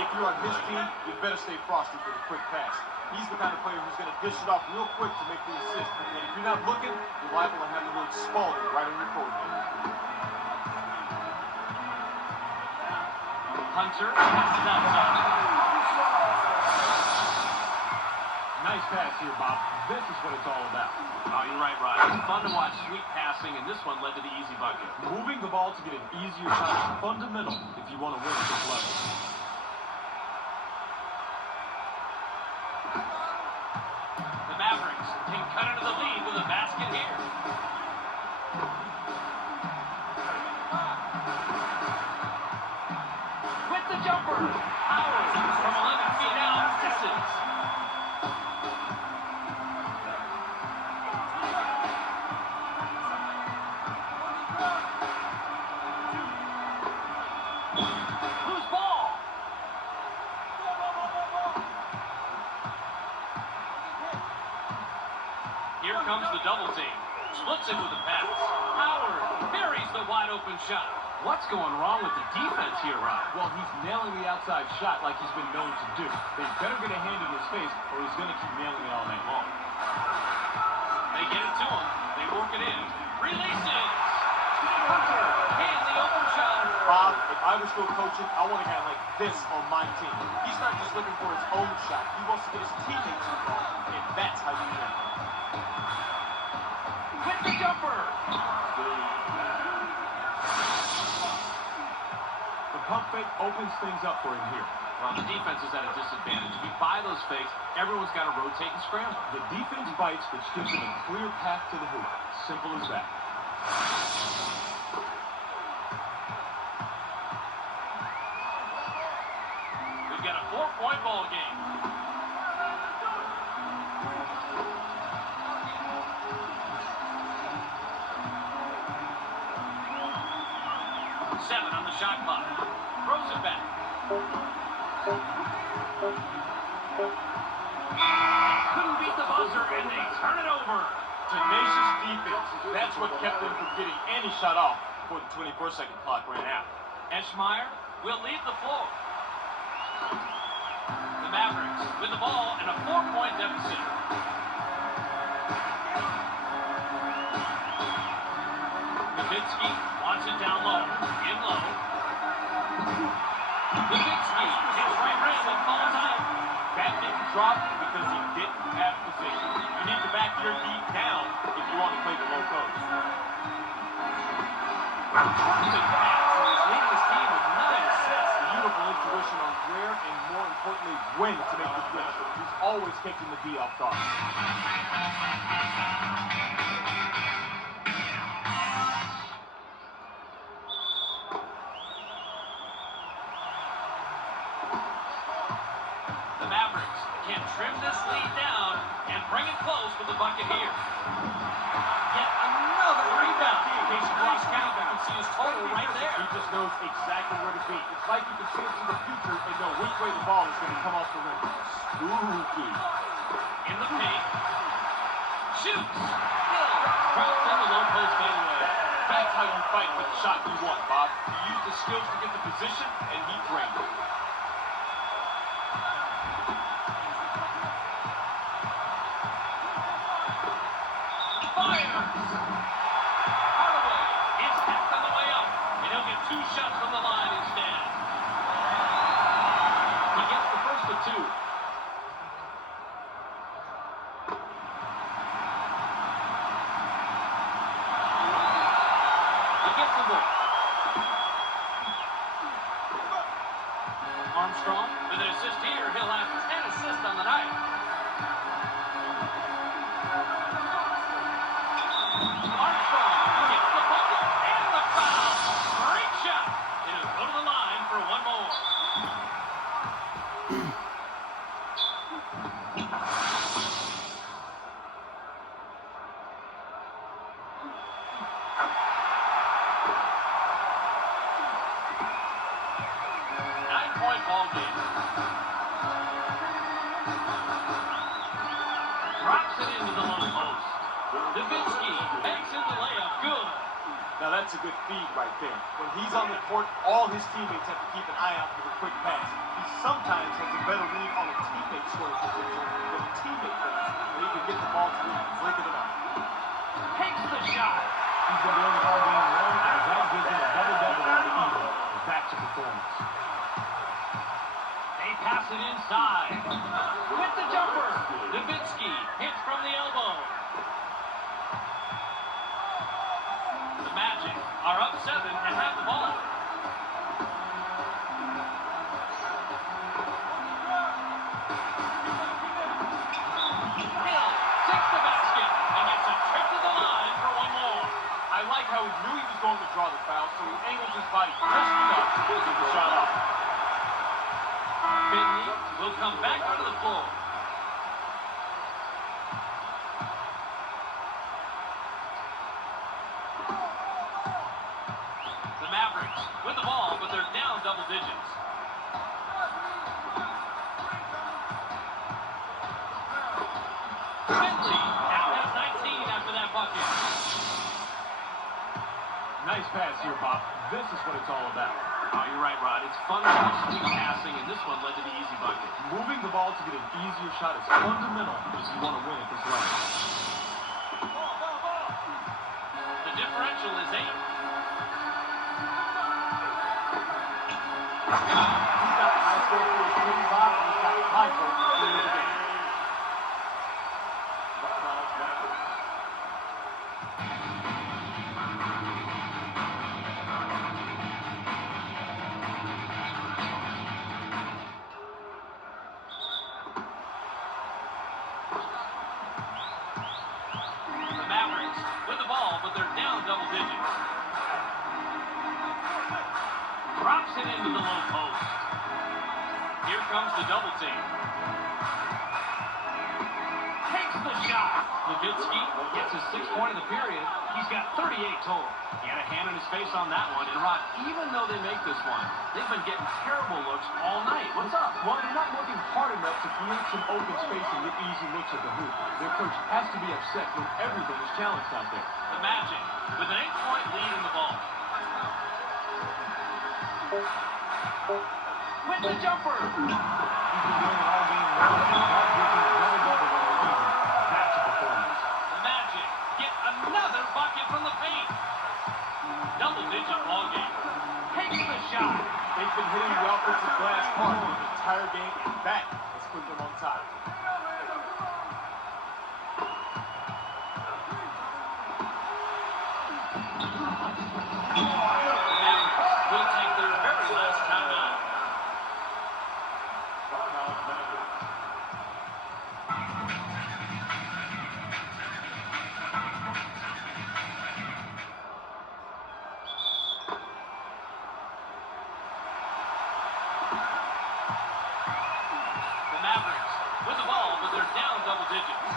If you're on his team, you better stay frosty for the quick pass. He's the kind of player who's going to dish it off real quick to make the assist. And if you're not looking, you're liable to have the word Spalding right on your coordinator. Hunter passes outside. Nice pass here, Bob. This is what it's all about. Oh, you're right, Rod. It's fun to watch sweet passing, and this one led to the easy bucket. Moving the ball to get an easier shot is fundamental if you want to win at this level. The Mavericks can cut into the lead with a basket here. With the jumper. Howard from 11 feet out. Misses. Loose ball. Here comes the double team. Splits it with a pass. Howard buries the wide open shot. What's going wrong with the defense here, Rod? Well, he's nailing the outside shot like he's been known to do. They better get a hand in his face, or he's going to keep nailing it all night long. They get it to him. They work it in. Releases. Hunter can the open shot. Bob, if I was still coaching, I want a guy like this on my team. He's not just looking for his own shot. He wants to get his teammates involved, and that's how you win. With the jumper. The pump fake opens things up for him here. Well, the defense is at a disadvantage. If you buy those fakes, everyone's got to rotate and scramble. The defense bites, which gives them a clear path to the hoop. Simple as that. We've got a 4-point ball game. Seven on the shot clock. Throws it back. Couldn't beat the buzzer, and they turn it over. Tenacious defense. That's what kept them from getting any shot off before the 24-second clock ran out. Eschmeyer will lead the floor. The Mavericks with the ball and a 4-point deficit. Nowitzki wants it down low. In low. Nowitzki hits right-handed, falls out. That didn't drop because he didn't have position. You need to back your deep down if you want to play the low post. Perfect pass, and he's leading his team with 9 assists. Beautiful intuition on where and, more importantly, when to make the switch. He's always catching the D off guard. The Mavericks can trim this lead down and bring it close with the bucket here. Yet another rebound. In case you lost count, you can see his total right there. He just knows exactly where to be. It's like you can see into the future and know which way the ball is going to come off the rim. Spooky. In the paint. Shoots. Still. Drops in the low post fadeaway. That's how you fight for the shot you want, Bob. You use the skills to get the position, and he drained it. Fires. Hardaway is tapped on the way up, and he'll get 2 shots from the line instead. He gets the first of 2. He gets the ball. With an assist here, he'll have 10 assists on the night. Armstrong gets the bucket and the foul. Great shot. It'll go to the line for one more. Ball game. Drops it into the low post. Davinsky makes in the layup. Good. Now that's a good feed right there. When he's on the court, all his teammates have to keep an eye out for the quick pass. He sometimes has a better read on a teammate scoring potential than a teammate does. When he can get the ball to him, flick it up. Takes the shot. He's been doing it all game long, and that gives him a double-double on the evening. Back to performance. They pass it inside. With the jumper. Davinsky hits from the elbow. The Magic are up 7 and have the ball. Hill takes the basket and gets a trip to the line for one more. I like how he knew he was going to draw the foul, so he angles his body just enough to get the shot off. Finley will come back onto the floor. The Mavericks with the ball, but they're down double digits. Finley now has 19 after that bucket. Nice pass here, Bob. This is what it's all about. Oh, you're right, Rod. It's fun to watch sweet passing, and this one led to the easy bucket. Moving the ball to get an easier shot is fundamental if you want to win at this level. The differential is 8. He's got the high score for his team, Bob, and he's got the high score for the game. Double digits. Drops it into the low post. Here comes the double team. Takes the shot. Davinsky gets his 6th point of the period. He's got 38 total. He had a hand in his face on that one. And Rod, even though they make this one, they've been getting terrible looks all night. What's up? Well, they're not working hard enough to create some open space and get easy looks at the hoop. Their coach has to be upset when everything is challenged out there. The Magic with an 8-point lead in the ball. With the jumper. He's been doing it all game long, and that gives him a double-double on the evening. That's a performance. The Magic get another bucket from the paint. Double-digit ball game. Takes the shot. They've been hitting the offensive glass hard the entire game, and that has put them on top. Will take their very last timeout. The Mavericks with the ball, but they're down double digits.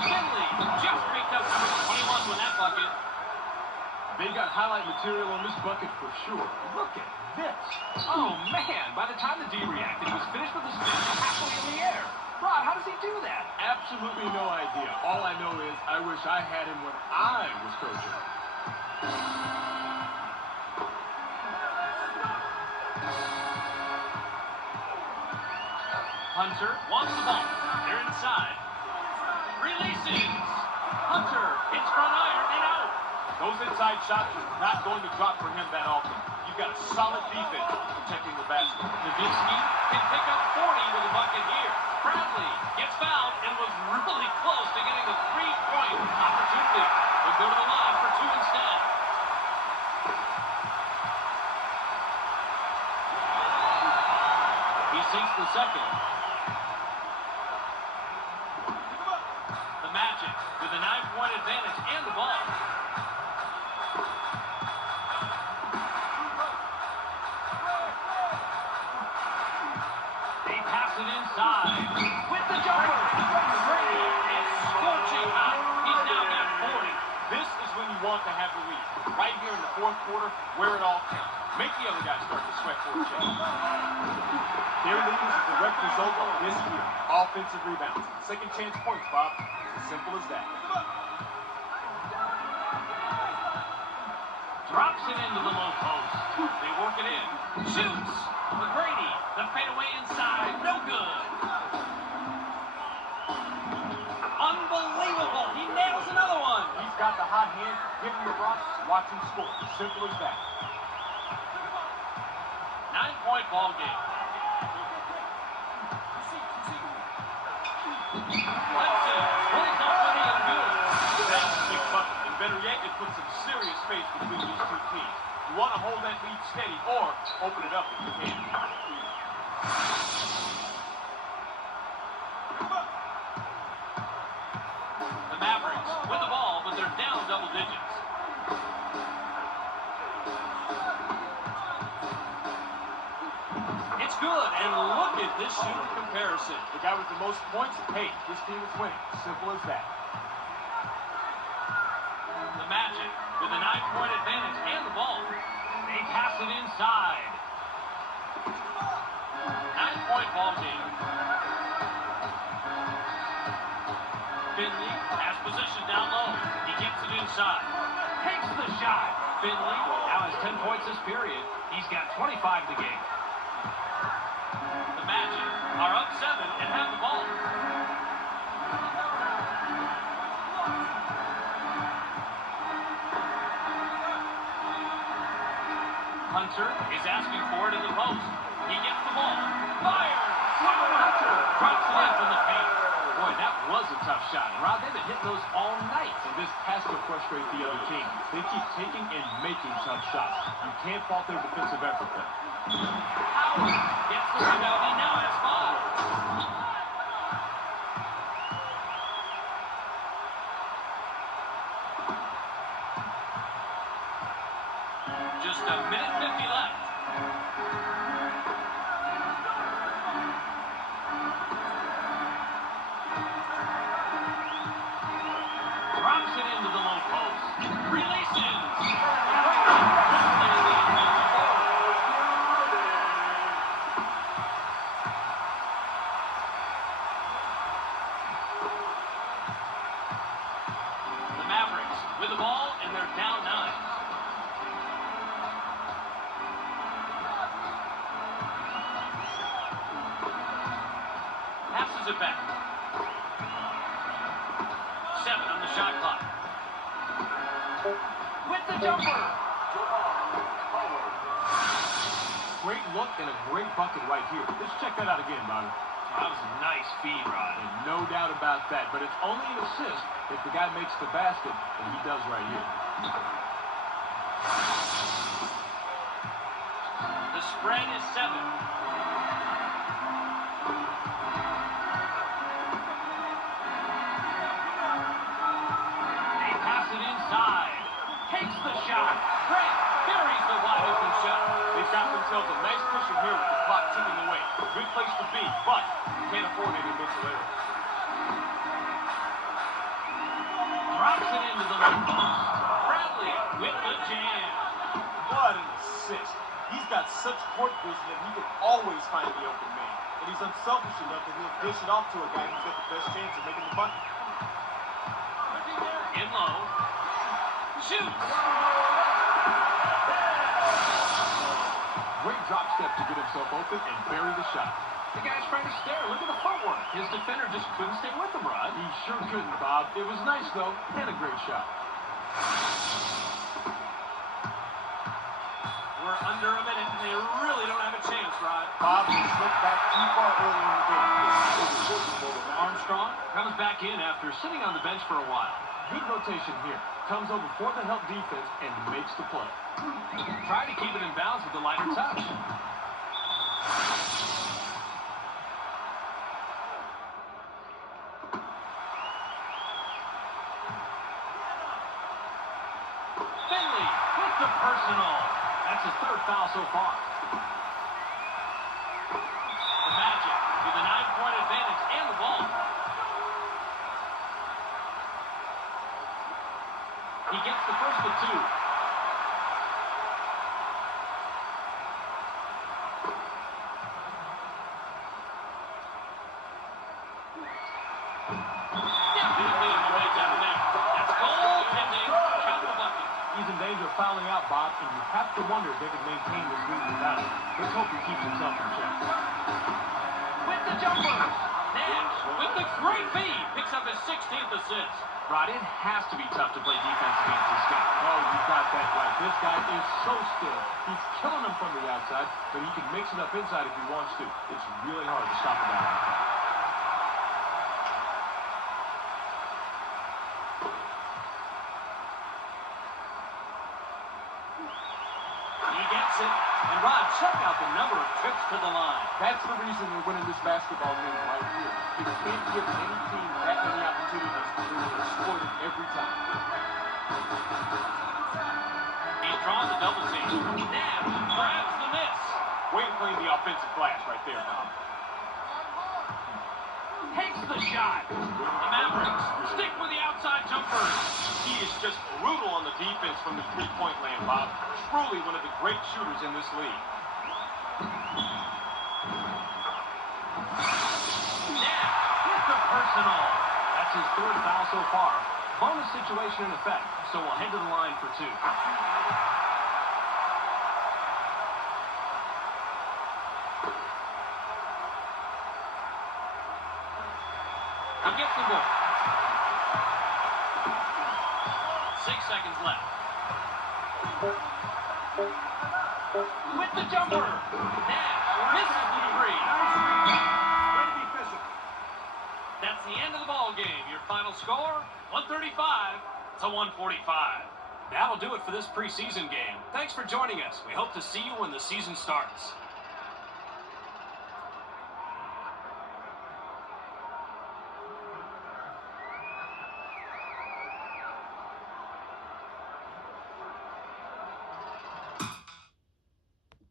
Finley just picked up number 21 with that bucket. They got highlight material on this bucket for sure. Look at this. Oh, man. By the time the D reacted, he was finished with the spin and halfway in the air. Rod, how does he do that? Absolutely no idea. All I know is I wish I had him when I was coaching. Hunter wants the ball. They're inside. Releases. Hunter hits front iron and out. Those inside shots are not going to drop for him that often. You've got a solid defense protecting the basket. Davinsky can pick up 40 with a bucket here. Bradley gets fouled and was really close to getting a 3-point opportunity. They'll go to the line for 2 instead. sinks the second. The Magic with a 9-point advantage and the ball. They pass it inside with the jumper. Brady is scorching hot. He's now got 40. This is when you want to have the lead. Right here in the fourth quarter, where it all counts. Make the other guys start to sweat for a change. Their lead is a direct result of this here. Offensive rebounds. Second chance points, Bob. It's as simple as that. Drops it into the low post. They work it in. Shoots. McGrady. The fadeaway inside. No good. Unbelievable. He nails another one. He's got the hot hand. Give him the rock. Watch him score. Simple as that. 9-point ball game. Hudson pulls up for the and good. That's a big bucket. And better yet, it puts some serious space between these two teams. You want to hold that lead steady or open it up if you can. The Mavericks with the ball, but they're down double digits. It's good, and look at this shooting comparison. The guy with the most points, hey, this team is winning. Simple as that. The Magic with a 9-point advantage and the ball. They pass it inside. 9-point ball game. Finley has possession down low. He gets it inside. Takes the shot. Finley now has 10 points this period. He's got 25 in the game. The Magic are up 7 and have the ball. Hunter is asking for it in the post. He gets the ball. Fire! Hunter drops it in from the paint. Boy, that was a tough shot. And Rob, they've been hitting those all night. And this has to frustrate the other team. They keep taking and making tough shots. You can't fault their defensive effort there. Howard gets the rebound. He now has 5. Just a minute 50 left. Drops it into the low post. Releases. The Mavericks with the ball, and they're down 9. Passes it back. 7 on the shot clock. With the jumper. Great look and a great bucket right here. Let's check that out again, Bobby. That was a nice feed, Rod. And no doubt about that, but it's only an assist if the guy makes the basket, and he does right here. The spread is 7. They pass it inside. Takes the shot. Grant buries the wide open shot. They've got themselves a nice cushion here with the clock ticking away. Good place to be, but you can't afford any mental errors. Drops it into the lane post. Bradley with the jam. What an assist. He's got such court vision that he can always find the open man. And he's unselfish enough that he'll dish it off to a guy who's got the best chance of making the bucket. In low. Shoots. Great drop step to get himself open and bury the shot. The guy's trying to stare. Look at the footwork. His defender just couldn't stay with him, Rod. He sure couldn't, Bob. It was nice, though, and a great shot. We're under a minute, and they really don't have a chance, Rod. Bob has slipped back too far early in the game. Armstrong comes back in after sitting on the bench for a while. Good rotation here. Comes over for the help defense and makes the play. Try to keep it in bounds with the lighter touch. fourth foul so far. The Magic with a 9-point advantage and the ball. He gets the first of two. Definitely on the way down the net. That's goaltending. Count the bucket. He's in danger of fouling out, Bob, and you have to wonder if they can maintain this lead without him. Let's hope he keeps himself in check. With the jumper. Nash with the great feed. Picks up his 16th assist. Rod, it has to be tough to play defense against this guy. Oh, you got that right. This guy is so skilled. He's killing them from the outside, but he can mix it up inside if he wants to. It's really hard to stop a guy like that. He gets it. And Rod, check out the number of trips to the line. That's the reason they're winning this basketball game right here. You can't give any team that many opportunities. They're exploited every time. He's drawn the double team. Nash grabs the miss. Way to clean the offensive glass right there, Bob. Takes the shot. The Mavericks stick with the outside jumper. He is just brutal on the defense from the three-point land, Bob. Truly one of the great shooters in this league. Nash with the personal. That's his third foul so far. Bonus situation in effect, so we'll head to the line for two. He gets the ball. 6 seconds left. With the jumper. Nash misses the three. Way to be physical. That's the end of the ball game. Your final score, 135-145. That'll do it for this preseason game. Thanks for joining us. We hope to see you when the season starts.